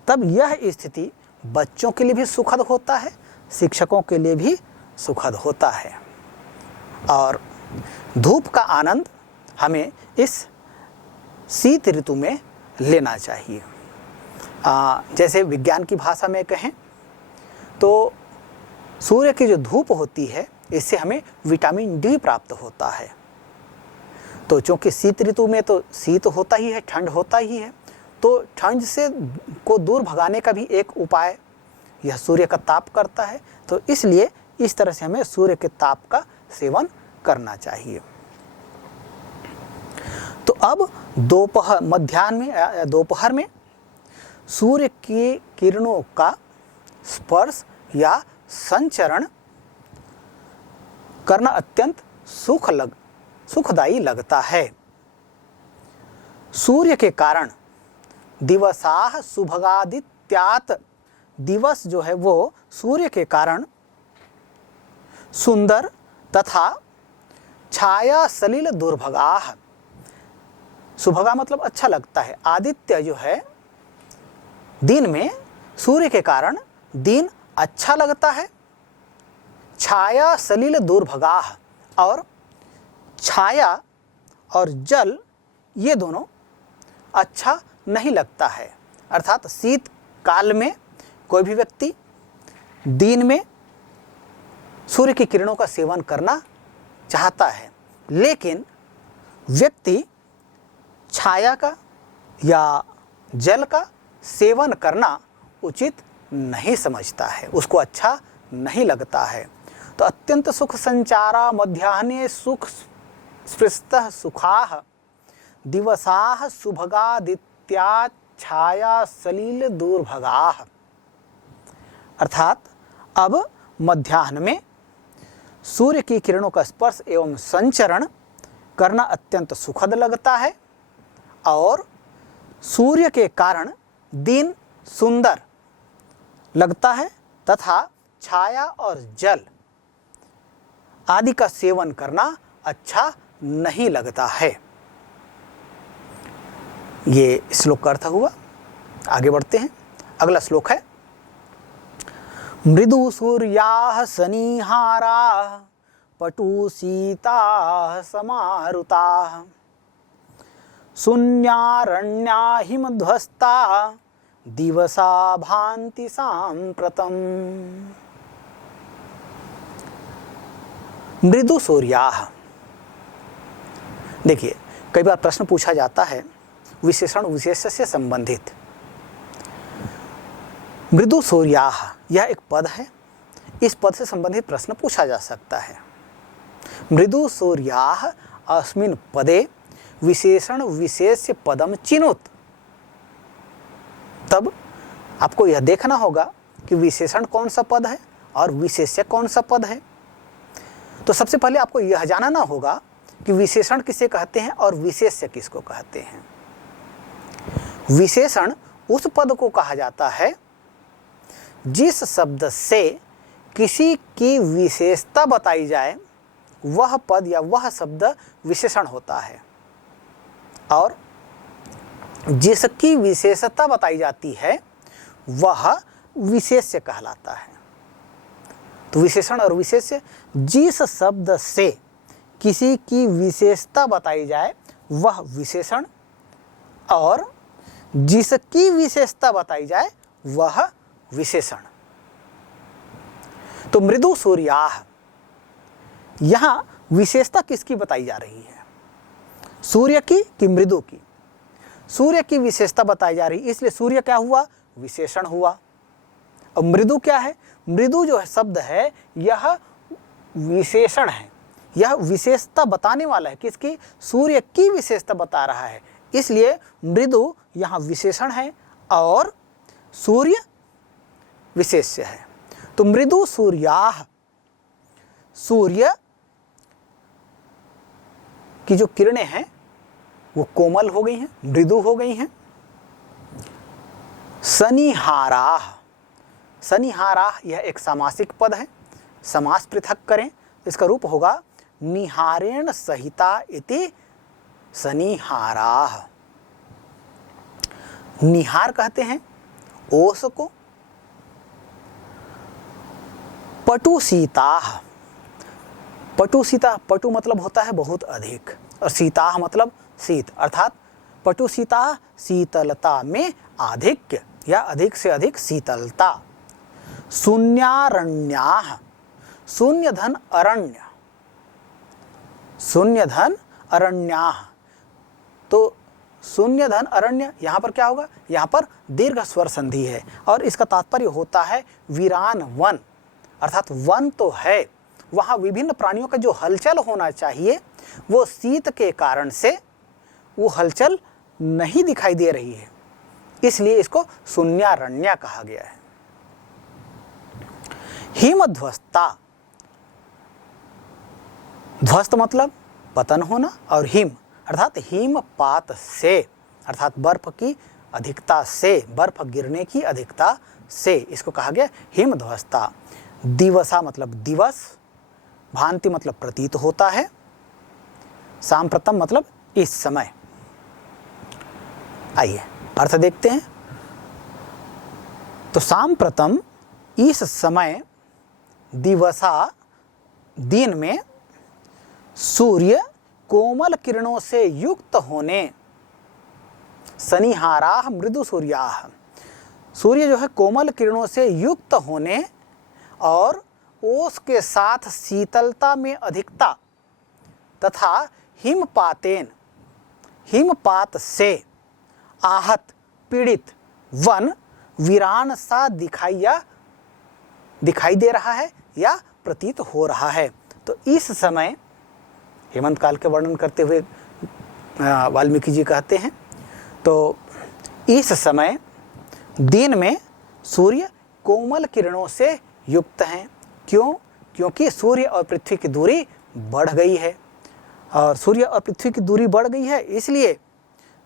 तब यह स्थिति बच्चों के लिए भी सुखद होता है, शिक्षकों के लिए भी सुखद होता है। और धूप का आनंद हमें इस शीत ऋतु में लेना चाहिए। जैसे विज्ञान की भाषा में कहें तो सूर्य की जो धूप होती है इससे हमें विटामिन डी प्राप्त होता है। तो चूँकि शीत ऋतु में तो शीत होता ही है, ठंड होता ही है, तो ठंड से को दूर भगाने का भी एक उपाय यह सूर्य का ताप करता है। तो इसलिए इस तरह से हमें सूर्य के ताप का सेवन करना चाहिए। तो अब दोपहर में सूर्य की किरणों का स्पर्श या संचरण करना अत्यंत सुखदायी लगता है। सूर्य के कारण दिवसाह सुभगादित्यात्, दिवस जो है वो सूर्य के कारण सुंदर तथा छाया सलिल दुर्भगाह, सुभगा मतलब अच्छा लगता है, आदित्य जो है दिन में सूर्य के कारण दिन अच्छा लगता है। छाया सलिल दुर्भगाह, और छाया और जल ये दोनों अच्छा नहीं लगता है। अर्थात शीत काल में कोई भी व्यक्ति दिन में सूर्य की किरणों का सेवन करना चाहता है, लेकिन व्यक्ति छाया का या जल का सेवन करना उचित नहीं समझता है, उसको अच्छा नहीं लगता है। तो अत्यंत सुख संचारा मध्याह्ने सुख स्पृष्टः सुखाः, दिवसाः सुभगादित्या छाया सलिल दुर्भगाः। अर्थात अब मध्याह्न में सूर्य की किरणों का स्पर्श एवं संचरण करना अत्यंत सुखद लगता है, और सूर्य के कारण दिन सुंदर लगता है तथा छाया और जल आदि का सेवन करना अच्छा नहीं लगता है। ये श्लोक का अर्थ हुआ। आगे बढ़ते हैं। अगला श्लोक है, मृदु सूर्याः सनिहाराः पटु सीताः समारुताः शून्यारण्या हिमध्वस्ता दिवसा भान्ति साम्प्रतम्। मृदु सूर्याः, देखिए कई बार प्रश्न पूछा जाता है विशेषण विशेष्य से संबंधित। मृदु सूर्याः यह एक पद है, इस पद से संबंधित प्रश्न पूछा जा सकता है। मृदु सूर्याः अस्मिन् पदे विशेषण विशेष्य पदम चिनुत। तब आपको यह देखना होगा कि विशेषण कौन सा पद है और विशेष्य कौन सा पद है। तो सबसे पहले आपको यह जानना होगा कि विशेषण किसे कहते हैं और विशेष्य किसको कहते हैं। विशेषण उस पद को कहा जाता है जिस शब्द से किसी की विशेषता बताई जाए, वह पद या वह शब्द विशेषण होता है, और जिसकी विशेषता बताई जाती है वह विशेष्य कहलाता है। तो विशेषण और विशेष्य, जिस शब्द से किसी की विशेषता बताई जाए वह विशेषण, और जिसकी विशेषता बताई जाए वह विशेषण। तो मृदु सूर्याः, यहां विशेषता किसकी बताई जा रही है, सूर्य की कि मृदु की? सूर्य की विशेषता बताई जा रही, इसलिए सूर्य क्या हुआ, विशेषण हुआ। और मृदु क्या है, मृदु जो है शब्द है यह विशेषण है, यह विशेषता बताने वाला है किसकी, सूर्य की विशेषता बता रहा है, इसलिए मृदु यहाँ विशेषण है और सूर्य विशेष्य है। तो मृदु सूर्याः, सूर्य की जो किरणें हैं वो कोमल हो गई हैं, मृदु हो गई हैं। सनिहाराः, सनिहाराः यह एक सामासिक पद है, समास पृथक करें इसका रूप होगा निहारेण सहिता इति सनिहाराः। निहार कहते हैं ओस को। पटुसीताः, पटुसीता, पटु मतलब होता है बहुत अधिक और सीताः मतलब शीत, अर्थात पटुसीता शीतलता में आधिक्य या अधिक से अधिक शीतलता। शून्यारण्याः, शून्य धन अरण्य, शून्य धन अरण्याः, तो शून्य धन अरण्य यहाँ पर क्या होगा, यहाँ पर दीर्घ स्वर संधि है और इसका तात्पर्य होता है वीरान वन, अर्थात वन तो है, वहाँ विभिन्न प्राणियों का जो हलचल होना चाहिए वो शीत के कारण से वो हलचल नहीं दिखाई दे रही है, इसलिए इसको शून्यारण्य कहा गया है। हिमध्वस्ता, ध्वस्त मतलब पतन होना और हिम अर्थात हिमपात से, अर्थात बर्फ की अधिकता से, बर्फ गिरने की अधिकता से इसको कहा गया हिमध्वस्ता। दिवसा मतलब दिवस, भांति मतलब प्रतीत होता है, सांप्रतम मतलब इस समय। आइए अर्थ देखते हैं। तो सांप्रतम इस समय, दिवसा दिन में, सूर्य कोमल किरणों से युक्त होने, सनिहाराः मृदु सूर्याः, सूर्य जो है कोमल किरणों से युक्त होने और ओस के साथ शीतलता में अधिकता तथा हिमपातेन, हिमपात से आहत पीड़ित वन वीरान सा दिखाई दे रहा है या प्रतीत हो रहा है। तो इस समय हेमंत काल के वर्णन करते हुए वाल्मीकि जी कहते हैं, तो इस समय दिन में सूर्य कोमल किरणों से युक्त हैं। क्यों? क्योंकि सूर्य और पृथ्वी की दूरी बढ़ गई है, और सूर्य और पृथ्वी की दूरी बढ़ गई है इसलिए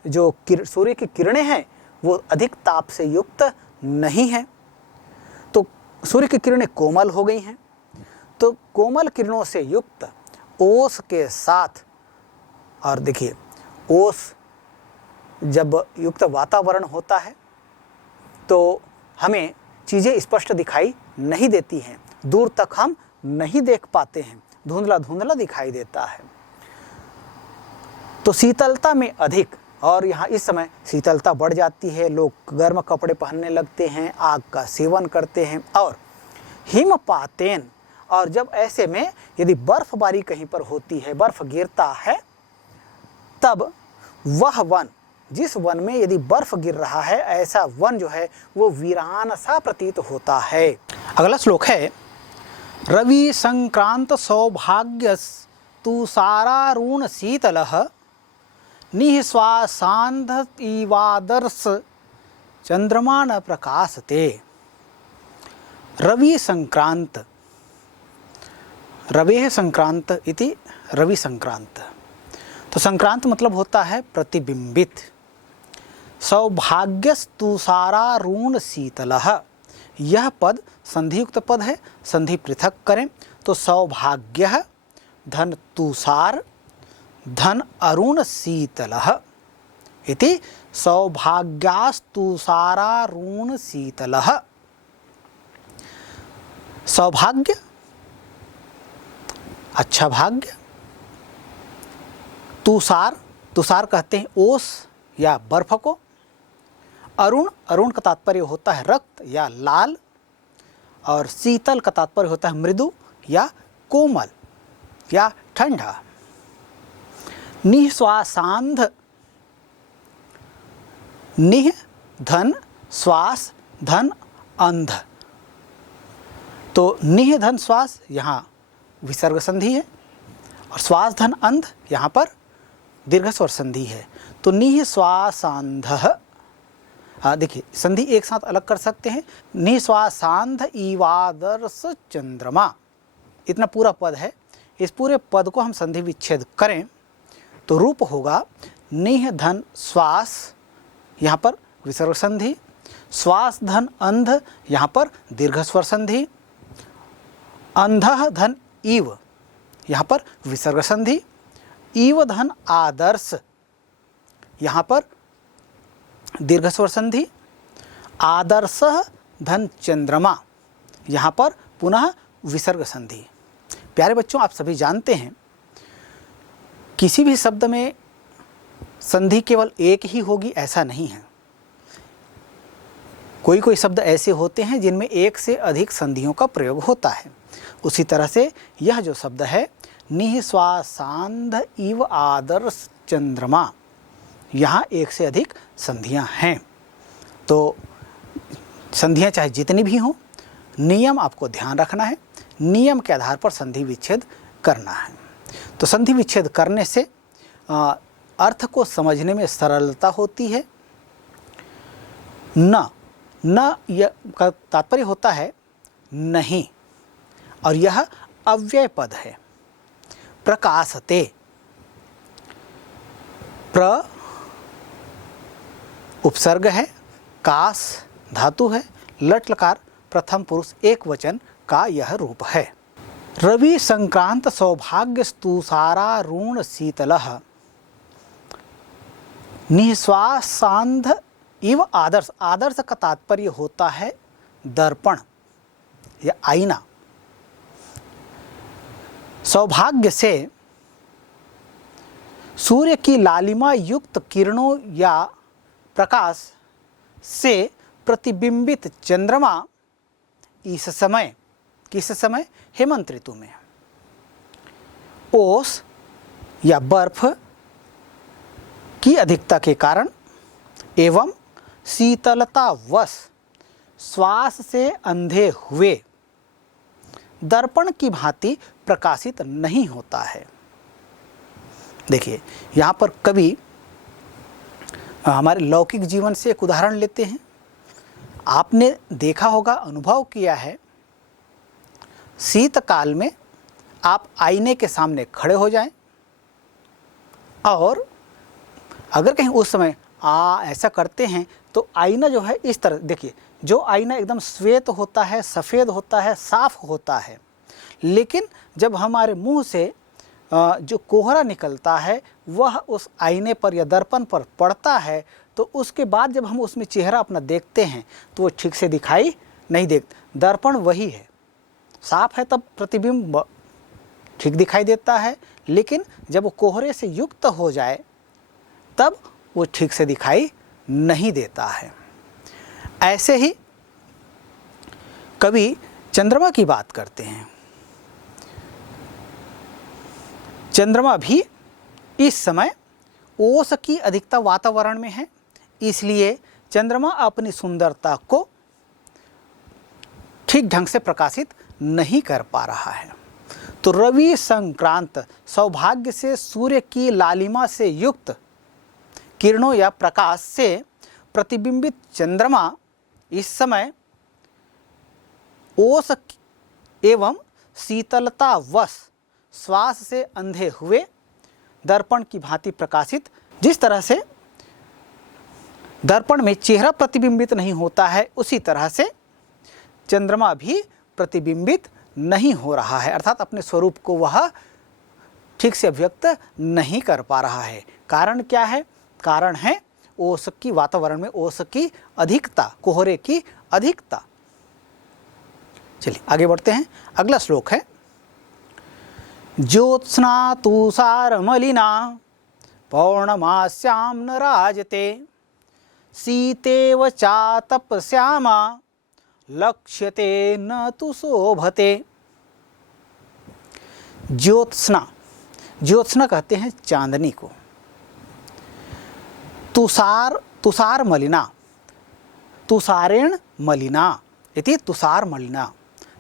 जो सूर्य की किरणें हैं वो अधिक ताप से युक्त नहीं हैं, तो सूर्य की किरणें कोमल हो गई हैं। तो कोमल किरणों से युक्त ओस के साथ, और देखिए ओस जब युक्त वातावरण होता है तो हमें चीज़ें स्पष्ट दिखाई नहीं देती हैं, दूर तक हम नहीं देख पाते हैं, धुंधला धुंधला दिखाई देता है। तो शीतलता में अधिक, और यहाँ इस समय शीतलता बढ़ जाती है, लोग गर्म कपड़े पहनने लगते हैं, आग का सेवन करते हैं। और हिमपातेन, और जब ऐसे में यदि बर्फबारी कहीं पर होती है, बर्फ गिरता है, तब वह वन, जिस वन में यदि बर्फ गिर रहा है, ऐसा वन जो है वो वीरान सा प्रतीत होता है। अगला श्लोक है, रवि संक्रांत सौभाग्यस तुषारारुण शीतलः निःश्वासान्ध इवादर्श चंद्रमा न प्रकाशते। रवि संक्रांत, रवेः संक्रांत इति रवि संक्रांत। तो संक्रांत मतलब होता है प्रतिबिंबित। सौभाग्यस्तुषारारुण शीतलः, यह पद संधियुक्त पद है, संधि पृथक करें तो सौभाग्य धन तुषार धन अरुण शीतलः इति सौभाग्यास्तुषारारुण शीतलः। सौभाग्य अच्छा भाग्य, तुषार, तुषार कहते हैं ओस या बर्फ को, अरुण, अरुण का तात्पर्य होता है रक्त या लाल, और शीतल का तात्पर्य होता है मृदु या कोमल या ठंडा। निःश्वासान्ध, निह धन श्वास धन अंध, तो निह धन श्वास यहाँ विसर्ग संधि है और श्वास धन अंध यहाँ पर दीर्घ स्वर संधि है। तो निःश्वासान्धः देखिए संधि एक साथ अलग कर सकते हैं। निश्वासांध इवादर्श चंद्रमा, इतना पूरा पद है। इस पूरे पद को हम संधि विच्छेद करें तो रूप होगा निह धन श्वास, यहाँ पर विसर्ग संधि, श्वास धन अंध, यहाँ पर दीर्घ स्वर संधि, अंधः धन इव, यहाँ पर विसर्ग संधि, इव धन आदर्श, यहाँ पर दीर्घ स्वर संधि, आदर्शः धन चंद्रमा, यहाँ पर पुनः विसर्ग संधि। प्यारे बच्चों, आप सभी जानते हैं किसी भी शब्द में संधि केवल एक ही होगी ऐसा नहीं है। कोई कोई शब्द ऐसे होते हैं जिनमें एक से अधिक संधियों का प्रयोग होता है। उसी तरह से यह जो शब्द है निःश्वासांध इव आदर्श चंद्रमा, यहाँ एक से अधिक संधियाँ हैं। तो संधियाँ चाहे जितनी भी हों, नियम आपको ध्यान रखना है, नियम के आधार पर संधि विच्छेद करना है। तो संधि विच्छेद करने से अर्थ को समझने में सरलता होती है। न यह का तात्पर्य होता है नहीं, और यह अव्यय पद है। प्रकाशते, प्र उपसर्ग है, कास धातु है, लट लकार प्रथम पुरुष एक वचन का यह रूप है। रवि संक्रांत सौभाग्य स्तुषारारुण शीतलः निःश्वासांध इव आदर्श। आदर्श का तात्पर्य होता है दर्पण या आईना। सौभाग्य से सूर्य की लालिमा युक्त किरणों या प्रकाश से प्रतिबिंबित चंद्रमा इस समय, किस समय? हेमंत ऋतु में ओस या बर्फ की अधिकता के कारण एवं शीतलतावश श्वास से अंधे हुए दर्पण की भांति प्रकाशित नहीं होता है। देखिए यहाँ पर कवि हमारे लौकिक जीवन से एक उदाहरण लेते हैं। आपने देखा होगा, अनुभव किया है, शीतकाल में आप आईने के सामने खड़े हो जाएं और अगर कहीं उस समय ऐसा करते हैं तो आईना जो है इस तरह, देखिए जो आईना एकदम श्वेत होता है, सफ़ेद होता है, साफ होता है, लेकिन जब हमारे मुंह से जो कोहरा निकलता है वह उस आईने पर या दर्पण पर पड़ता है, तो उसके बाद जब हम उसमें चेहरा अपना देखते हैं तो वो ठीक से दिखाई नहीं देता। दर्पण वही है, साफ है तब प्रतिबिंब ठीक दिखाई देता है, लेकिन जब वो कोहरे से युक्त हो जाए तब वो ठीक से दिखाई नहीं देता है। ऐसे ही कवि चंद्रमा की बात करते हैं। चंद्रमा भी इस समय ओस की अधिकता वातावरण में है, इसलिए चंद्रमा अपनी सुंदरता को ठीक ढंग से प्रकाशित नहीं कर पा रहा है। तो रवि संक्रांत सौभाग्य से सूर्य की लालिमा से युक्त किरणों या प्रकाश से प्रतिबिंबित चंद्रमा इस समय ओस एवं शीतलतावश श्वास से अंधे हुए दर्पण की भांति प्रकाशित। जिस तरह से दर्पण में चेहरा प्रतिबिंबित नहीं होता है, उसी तरह से चंद्रमा भी प्रतिबिंबित नहीं हो रहा है, अर्थात अपने स्वरूप को वह ठीक से अभिव्यक्त नहीं कर पा रहा है। कारण क्या है? कारण है ओस की, वातावरण में ओस की अधिकता, कोहरे की अधिकता। चलिए आगे बढ़ते हैं। अगला श्लोक है ज्योत्स्ना तुषार मलिना पौर्णमास्यां न राजते शीतेव चातपस्यामा लक्ष्यते न तु शोभते। ज्योत्स्ना, ज्योत्स्ना कहते हैं चांदनी को। तुषार, तुषार मलिना, तुषारेण मलिना इति तुषार मलिना,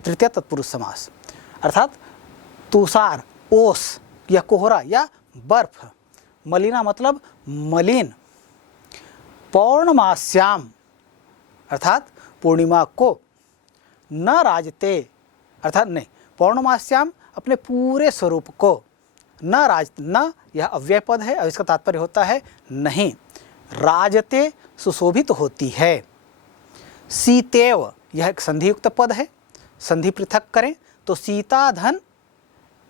तृतीय तत्पुरुष समास। अर्थात तुषार ओस या कोहरा या बर्फ, मलिना मतलब मलिन, पौर्णमास्याम अर्थात पूर्णिमा को न राजते, अर्थात नहीं, पौर्णमास्याम अपने पूरे स्वरूप को न राजते, न यह अव्यय पद है और इसका तात्पर्य होता है नहीं, राजते सुशोभित होती है। सीतेव यह एक संधियुक्त पद है, संधि पृथक करें तो सीता धन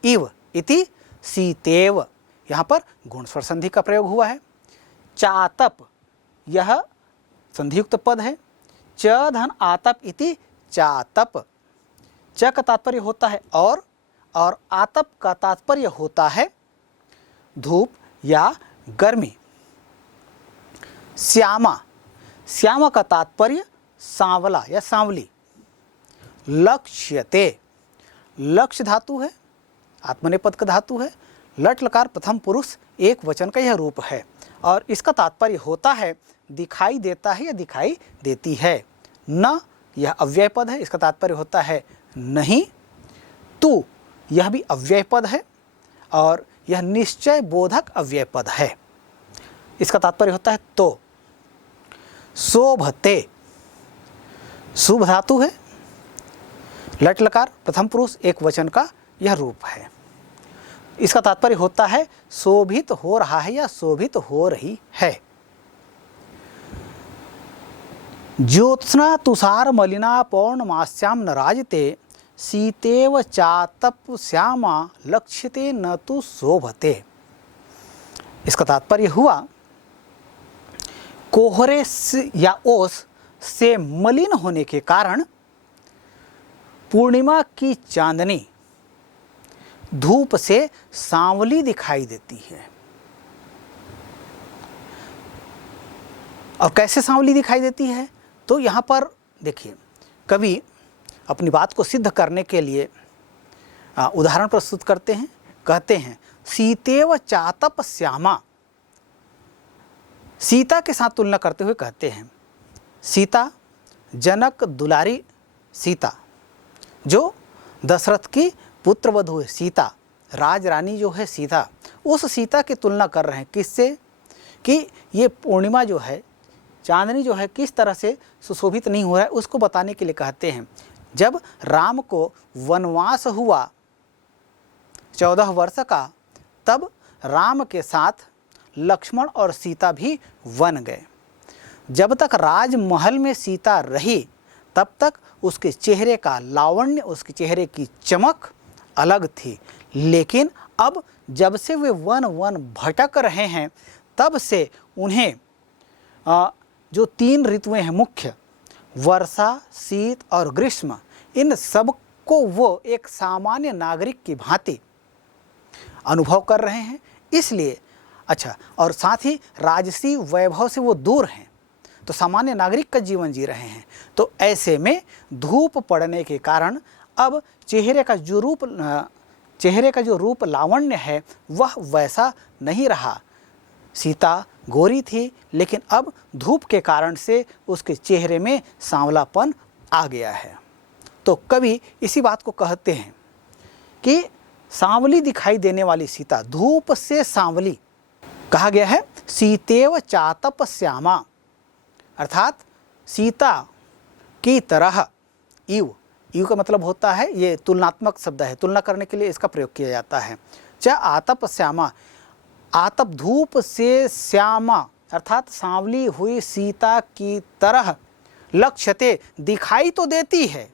इव इति सीतेव, यहाँ पर गुण स्वर संधि का प्रयोग हुआ है। चातप यह संधियुक्त पद है, च धन आतप इति चातप, च का तात्पर्य होता है और आतप का तात्पर्य होता है धूप या गर्मी। श्यामा, श्यामा का तात्पर्य सांवला या सांवली। लक्ष्यते, लक्ष्य धातु है, आत्मनेपद का धातु है, लट लकार प्रथम पुरुष एक वचन का यह रूप है और इसका तात्पर्य होता है दिखाई देता है या दिखाई देती है। न यह अव्यय पद है, इसका तात्पर्य होता है नहीं। तू यह भी अव्यय पद है और यह निश्चय बोधक अव्यय पद है, इसका तात्पर्य होता है तो। शोभते, शुभ धातु है, लट लकार प्रथम पुरुष एक वचन का यह रूप है, इसका तात्पर्य होता है शोभित हो रहा है या शोभित हो रही है। ज्योत्स्ना तुषार मलिना पौर्णमास्याम न राजते सीतेव चातप श्यामा लक्ष्यते न तु शोभते, इसका तात्पर्य हुआ कोहरे या ओस से मलिन होने के कारण पूर्णिमा की चांदनी धूप से सांवली दिखाई देती है। और कैसे सांवली दिखाई देती है, तो यहाँ पर देखिए कवि अपनी बात को सिद्ध करने के लिए उदाहरण प्रस्तुत करते हैं। कहते हैं सीतेव चातप श्यामा, सीता के साथ तुलना करते हुए कहते हैं सीता जनक दुलारी सीता, जो दशरथ की पुत्रवधू है सीता, राज रानी जो है सीता, उस सीता की तुलना कर रहे हैं किससे, कि ये पूर्णिमा जो है, चांदनी जो है किस तरह से सुशोभित नहीं हो रहा है, उसको बताने के लिए कहते हैं जब राम को वनवास हुआ 14 वर्ष का, तब राम के साथ लक्ष्मण और सीता भी वन गए। जब तक राजमहल में सीता रही तब तक उसके चेहरे का लावण्य, उसके चेहरे की चमक अलग थी, लेकिन अब जब से वे वन वन भटक रहे हैं तब से उन्हें जो 3 ऋतुएं हैं मुख्य, वर्षा, शीत और ग्रीष्म, इन सब को वो एक सामान्य नागरिक की भांति अनुभव कर रहे हैं। इसलिए अच्छा, और साथ ही राजसी वैभव से वो दूर हैं, तो सामान्य नागरिक का जीवन जी रहे हैं। तो ऐसे में धूप पड़ने के कारण अब चेहरे का जो रूप लावण्य है वह वैसा नहीं रहा। सीता गोरी थी, लेकिन अब धूप के कारण से उसके चेहरे में सांवलापन आ गया है। तो कवि इसी बात को कहते हैं कि सांवली दिखाई देने वाली सीता, धूप से सांवली कहा गया है। सीतेव चातप श्यामा, अर्थात सीता की तरह, इव, इव का मतलब होता है, ये तुलनात्मक शब्द है, तुलना करने के लिए इसका प्रयोग किया जाता है। च आतप श्यामा, आतप धूप से श्यामा अर्थात सांवली हुई सीता की तरह, लक्ष्यते दिखाई तो देती है,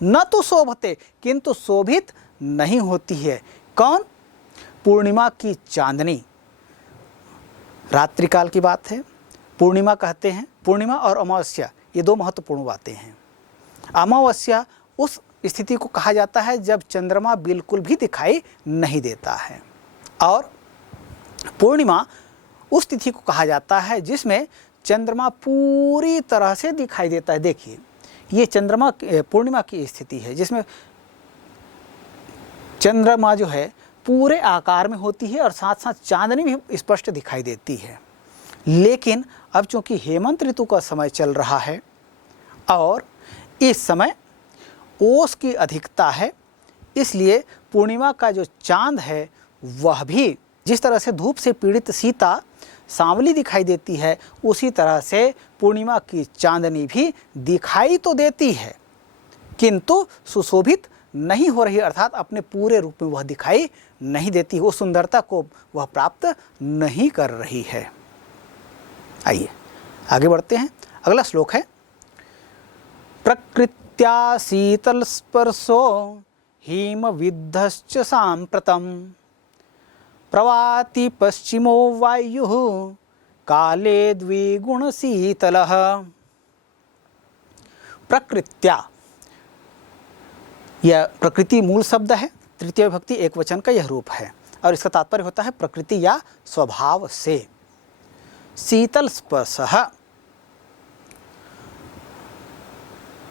न तो शोभते किंतु शोभित नहीं होती है। कौन? पूर्णिमा की चांदनी। रात्रिकाल की बात है, पूर्णिमा कहते हैं। पूर्णिमा और अमावस्या ये 2 महत्वपूर्ण बातें हैं। अमावस्या उस स्थिति को कहा जाता है जब चंद्रमा बिल्कुल भी दिखाई नहीं देता है, और पूर्णिमा उस तिथि को कहा जाता है जिसमें चंद्रमा पूरी तरह से दिखाई देता है। देखिए ये पूर्णिमा की स्थिति है जिसमें चंद्रमा जो है पूरे आकार में होती है और साथ साथ चांदनी भी स्पष्ट दिखाई देती है। लेकिन अब चूंकि हेमंत ऋतु का समय चल रहा है और इस समय ओस की अधिकता है, इसलिए पूर्णिमा का जो चांद है वह भी जिस तरह से धूप से पीड़ित सीता सांवली दिखाई देती है, उसी तरह से पूर्णिमा की चांदनी भी दिखाई तो देती है किंतु सुशोभित नहीं हो रही, अर्थात अपने पूरे रूप में वह दिखाई नहीं देती, वो सुंदरता को वह प्राप्त नहीं कर रही है। आइए आगे बढ़ते हैं। अगला श्लोक है प्रकृत्या शीतल स्पर्शो हिम विद्धश्च सांप्रतम प्रवाति पश्चिमो वायुः काले द्विगुण शीतलः। प्रकृत्या, यह प्रकृति मूल शब्द है, तृतीय विभक्ति एक वचन का यह रूप है और इसका तात्पर्य होता है प्रकृति या स्वभाव से। शीतल स्पर्शः,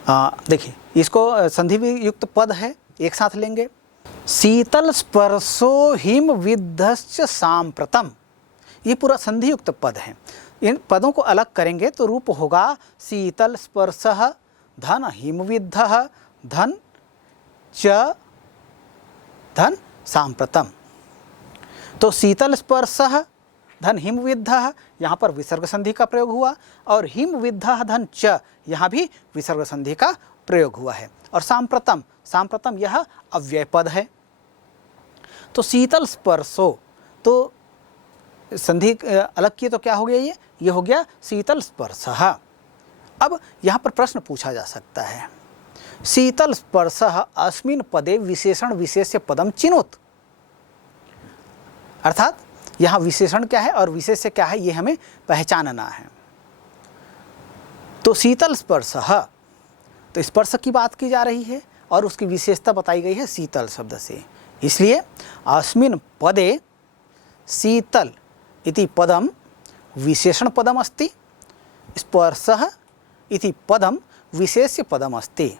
देखिए इसको संधि युक्त पद है, एक साथ लेंगे। शीतल स्पर्शो हिम विद्धश्च सांप्रतम, ये पूरा संधि युक्त पद है। इन पदों को अलग करेंगे तो रूप होगा शीतल स्पर्शः धन हिमविद्धः धन च धन सांप्रतम। तो शीतल स्पर्शः धन हिमविद्धः, यहाँ पर विसर्ग संधि का प्रयोग हुआ, और हिमविद्धः धन च, यहाँ भी विसर्ग संधि का प्रयोग हुआ है। और सांप्रतम, सांप्रतम यह अव्यय पद है। तो शीतल स्पर्शो, तो संधि अलग किए तो क्या हो गया, ये हो गया शीतल स्पर्शः। अब यहाँ पर प्रश्न पूछा जा सकता है, शीतल स्पर्शः अस्मिन् पदे विशेषण विशेष्य पदम चिनोत, अर्थात यहाँ विशेषण क्या है और विशेष्य क्या है ये हमें पहचानना है। तो शीतल स्पर्शः, तो स्पर्श की बात की जा रही है और उसकी विशेषता बताई गई है शीतल शब्द से, इसलिए अस्मिन् पदे शीतल इति पदम विशेषण पदम अस्ति, स्पर्शः इति पदम विशेष्य पदम अस्ति,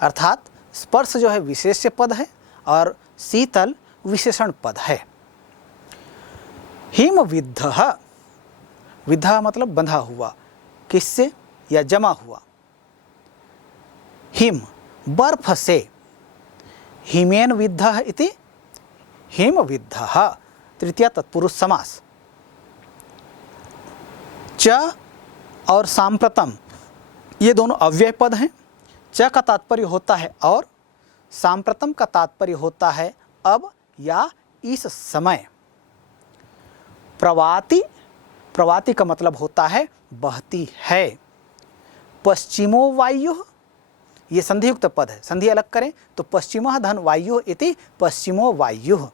अर्थात स्पर्श जो है विशेष्य पद है और शीतल विशेषण पद है। हिम विद्धः, विद्धः मतलब बंधा हुआ, किससे, या जमा हुआ। हिम बर्फ से, हिमेन विद्धः इति हिम विद्धः, तृतीया तत्पुरुष समास। च और सांप्रतम ये दोनों अव्यय पद हैं। च का तात्पर्य होता है और, सांप्रतम का तात्पर्य होता है अब या इस समय। प्रवाति, प्रवाति का मतलब होता है बहती है। पश्चिमो वायुः, ये संधियुक्त पद है, संधि अलग करें तो पश्चिमः धन वायुः इति पश्चिमो वायुः,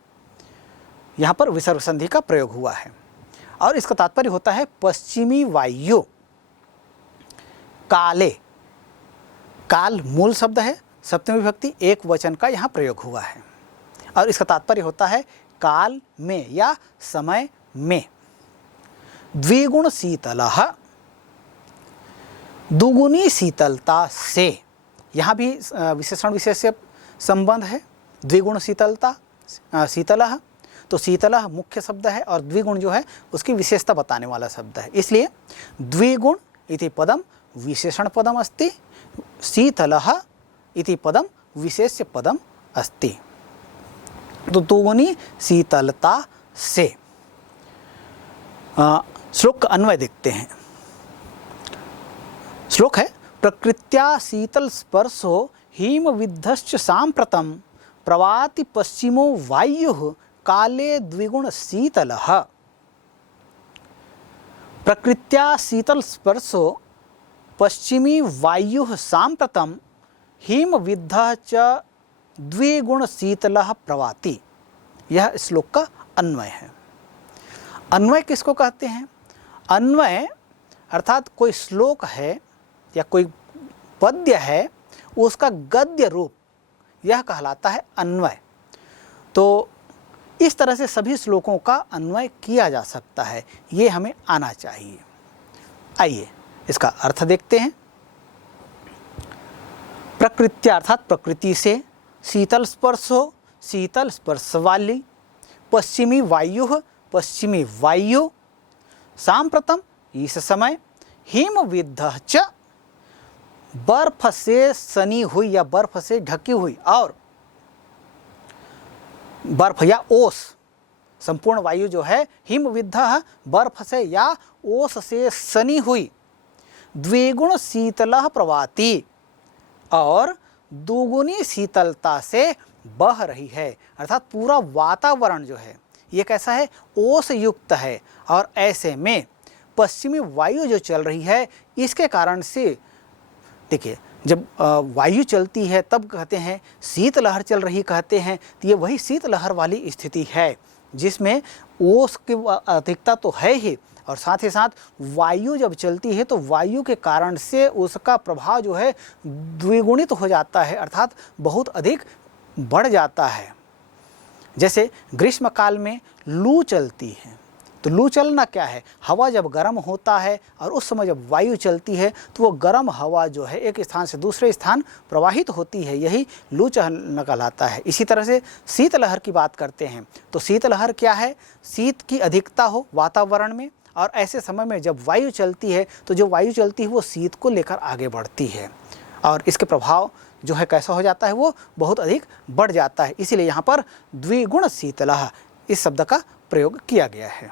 यहाँ पर विसर्ग संधि का प्रयोग हुआ है और इसका तात्पर्य होता है पश्चिमी वायु। काले, काल मूल शब्द है, सप्तमी विभक्ति एक वचन का यहाँ प्रयोग हुआ है और इसका तात्पर्य होता है काल में या समय में। द्विगुण शीतलः, दुगुनी शीतलता से, यहाँ भी विशेषण विशेष्य संबंध है। द्विगुण शीतलता, शीतलः, तो शीतलः मुख्य शब्द है और द्विगुण जो है उसकी विशेषता बताने वाला शब्द है, इसलिए द्विगुण इति पदम विशेषण पदम अस्ति, शीतलः इति पदम विशेष्य पदम अस्ति। तो दुगुनी शीतलता से। श्लोक का अन्वय देखते हैं। श्लोक है प्रकृत्या शीतल स्पर्शो हिम विद्धश्च सांप्रतम प्रवाति पश्चिमो वायुः काले द्विगुण शीतलः। प्रकृत्या शीतल स्पर्शो पश्चिमी वायुः सांप्रतम हिम विद्धः च द्विगुण शीतलः प्रवाति। यह श्लोक का अन्वय है। अन्वय किसको कहते हैं? अन्वय अर्थात कोई श्लोक है या कोई पद्य है उसका गद्य रूप, यह कहलाता है अन्वय। तो इस तरह से सभी श्लोकों का अन्वय किया जा सकता है, ये हमें आना चाहिए। आइए इसका अर्थ देखते हैं। प्रकृत्या अर्थात प्रकृति से, शीतल स्पर्श हो, शीतल स्पर्श वाली, पश्चिमी वायु, पश्चिमी वायु, सांप्रतम इस समय, हिम विद्धः च बर्फ से सनी हुई या बर्फ से ढकी हुई और बर्फ या ओस संपूर्ण वायु जो है हिमविद्ध बर्फ से या ओस से सनी हुई द्विगुण शीतलः प्रवाति, और दुगुनी शीतलता से बह रही है। अर्थात पूरा वातावरण जो है ये कैसा है, ओस युक्त है, और ऐसे में पश्चिमी वायु जो चल रही है इसके कारण से, देखिए जब वायु चलती है तब कहते हैं शीतलहर चल रही कहते हैं, तो ये वही शीतलहर वाली स्थिति है जिसमें ओस की अधिकता तो है ही, और साथ ही साथ वायु जब चलती है तो वायु के कारण से उसका प्रभाव जो है द्विगुणित हो जाता है, अर्थात बहुत अधिक बढ़ जाता है। जैसे ग्रीष्म काल में लू चलती है, तो लू चलना क्या है, हवा जब गर्म होता है और उस समय जब वायु चलती है तो वो गर्म हवा जो है एक स्थान से दूसरे स्थान प्रवाहित होती है, यही लू चलना कहलाता है। इसी तरह से शीतलहर की बात करते हैं तो शीतलहर क्या है, शीत की अधिकता हो वातावरण में, और ऐसे समय में जब वायु चलती है तो जो वायु चलती है वो शीत को लेकर आगे बढ़ती है, और इसके प्रभाव जो है कैसा हो जाता है, वो बहुत अधिक बढ़ जाता है। इसीलिए यहाँ पर द्विगुण शीतलः इस शब्द का प्रयोग किया गया है।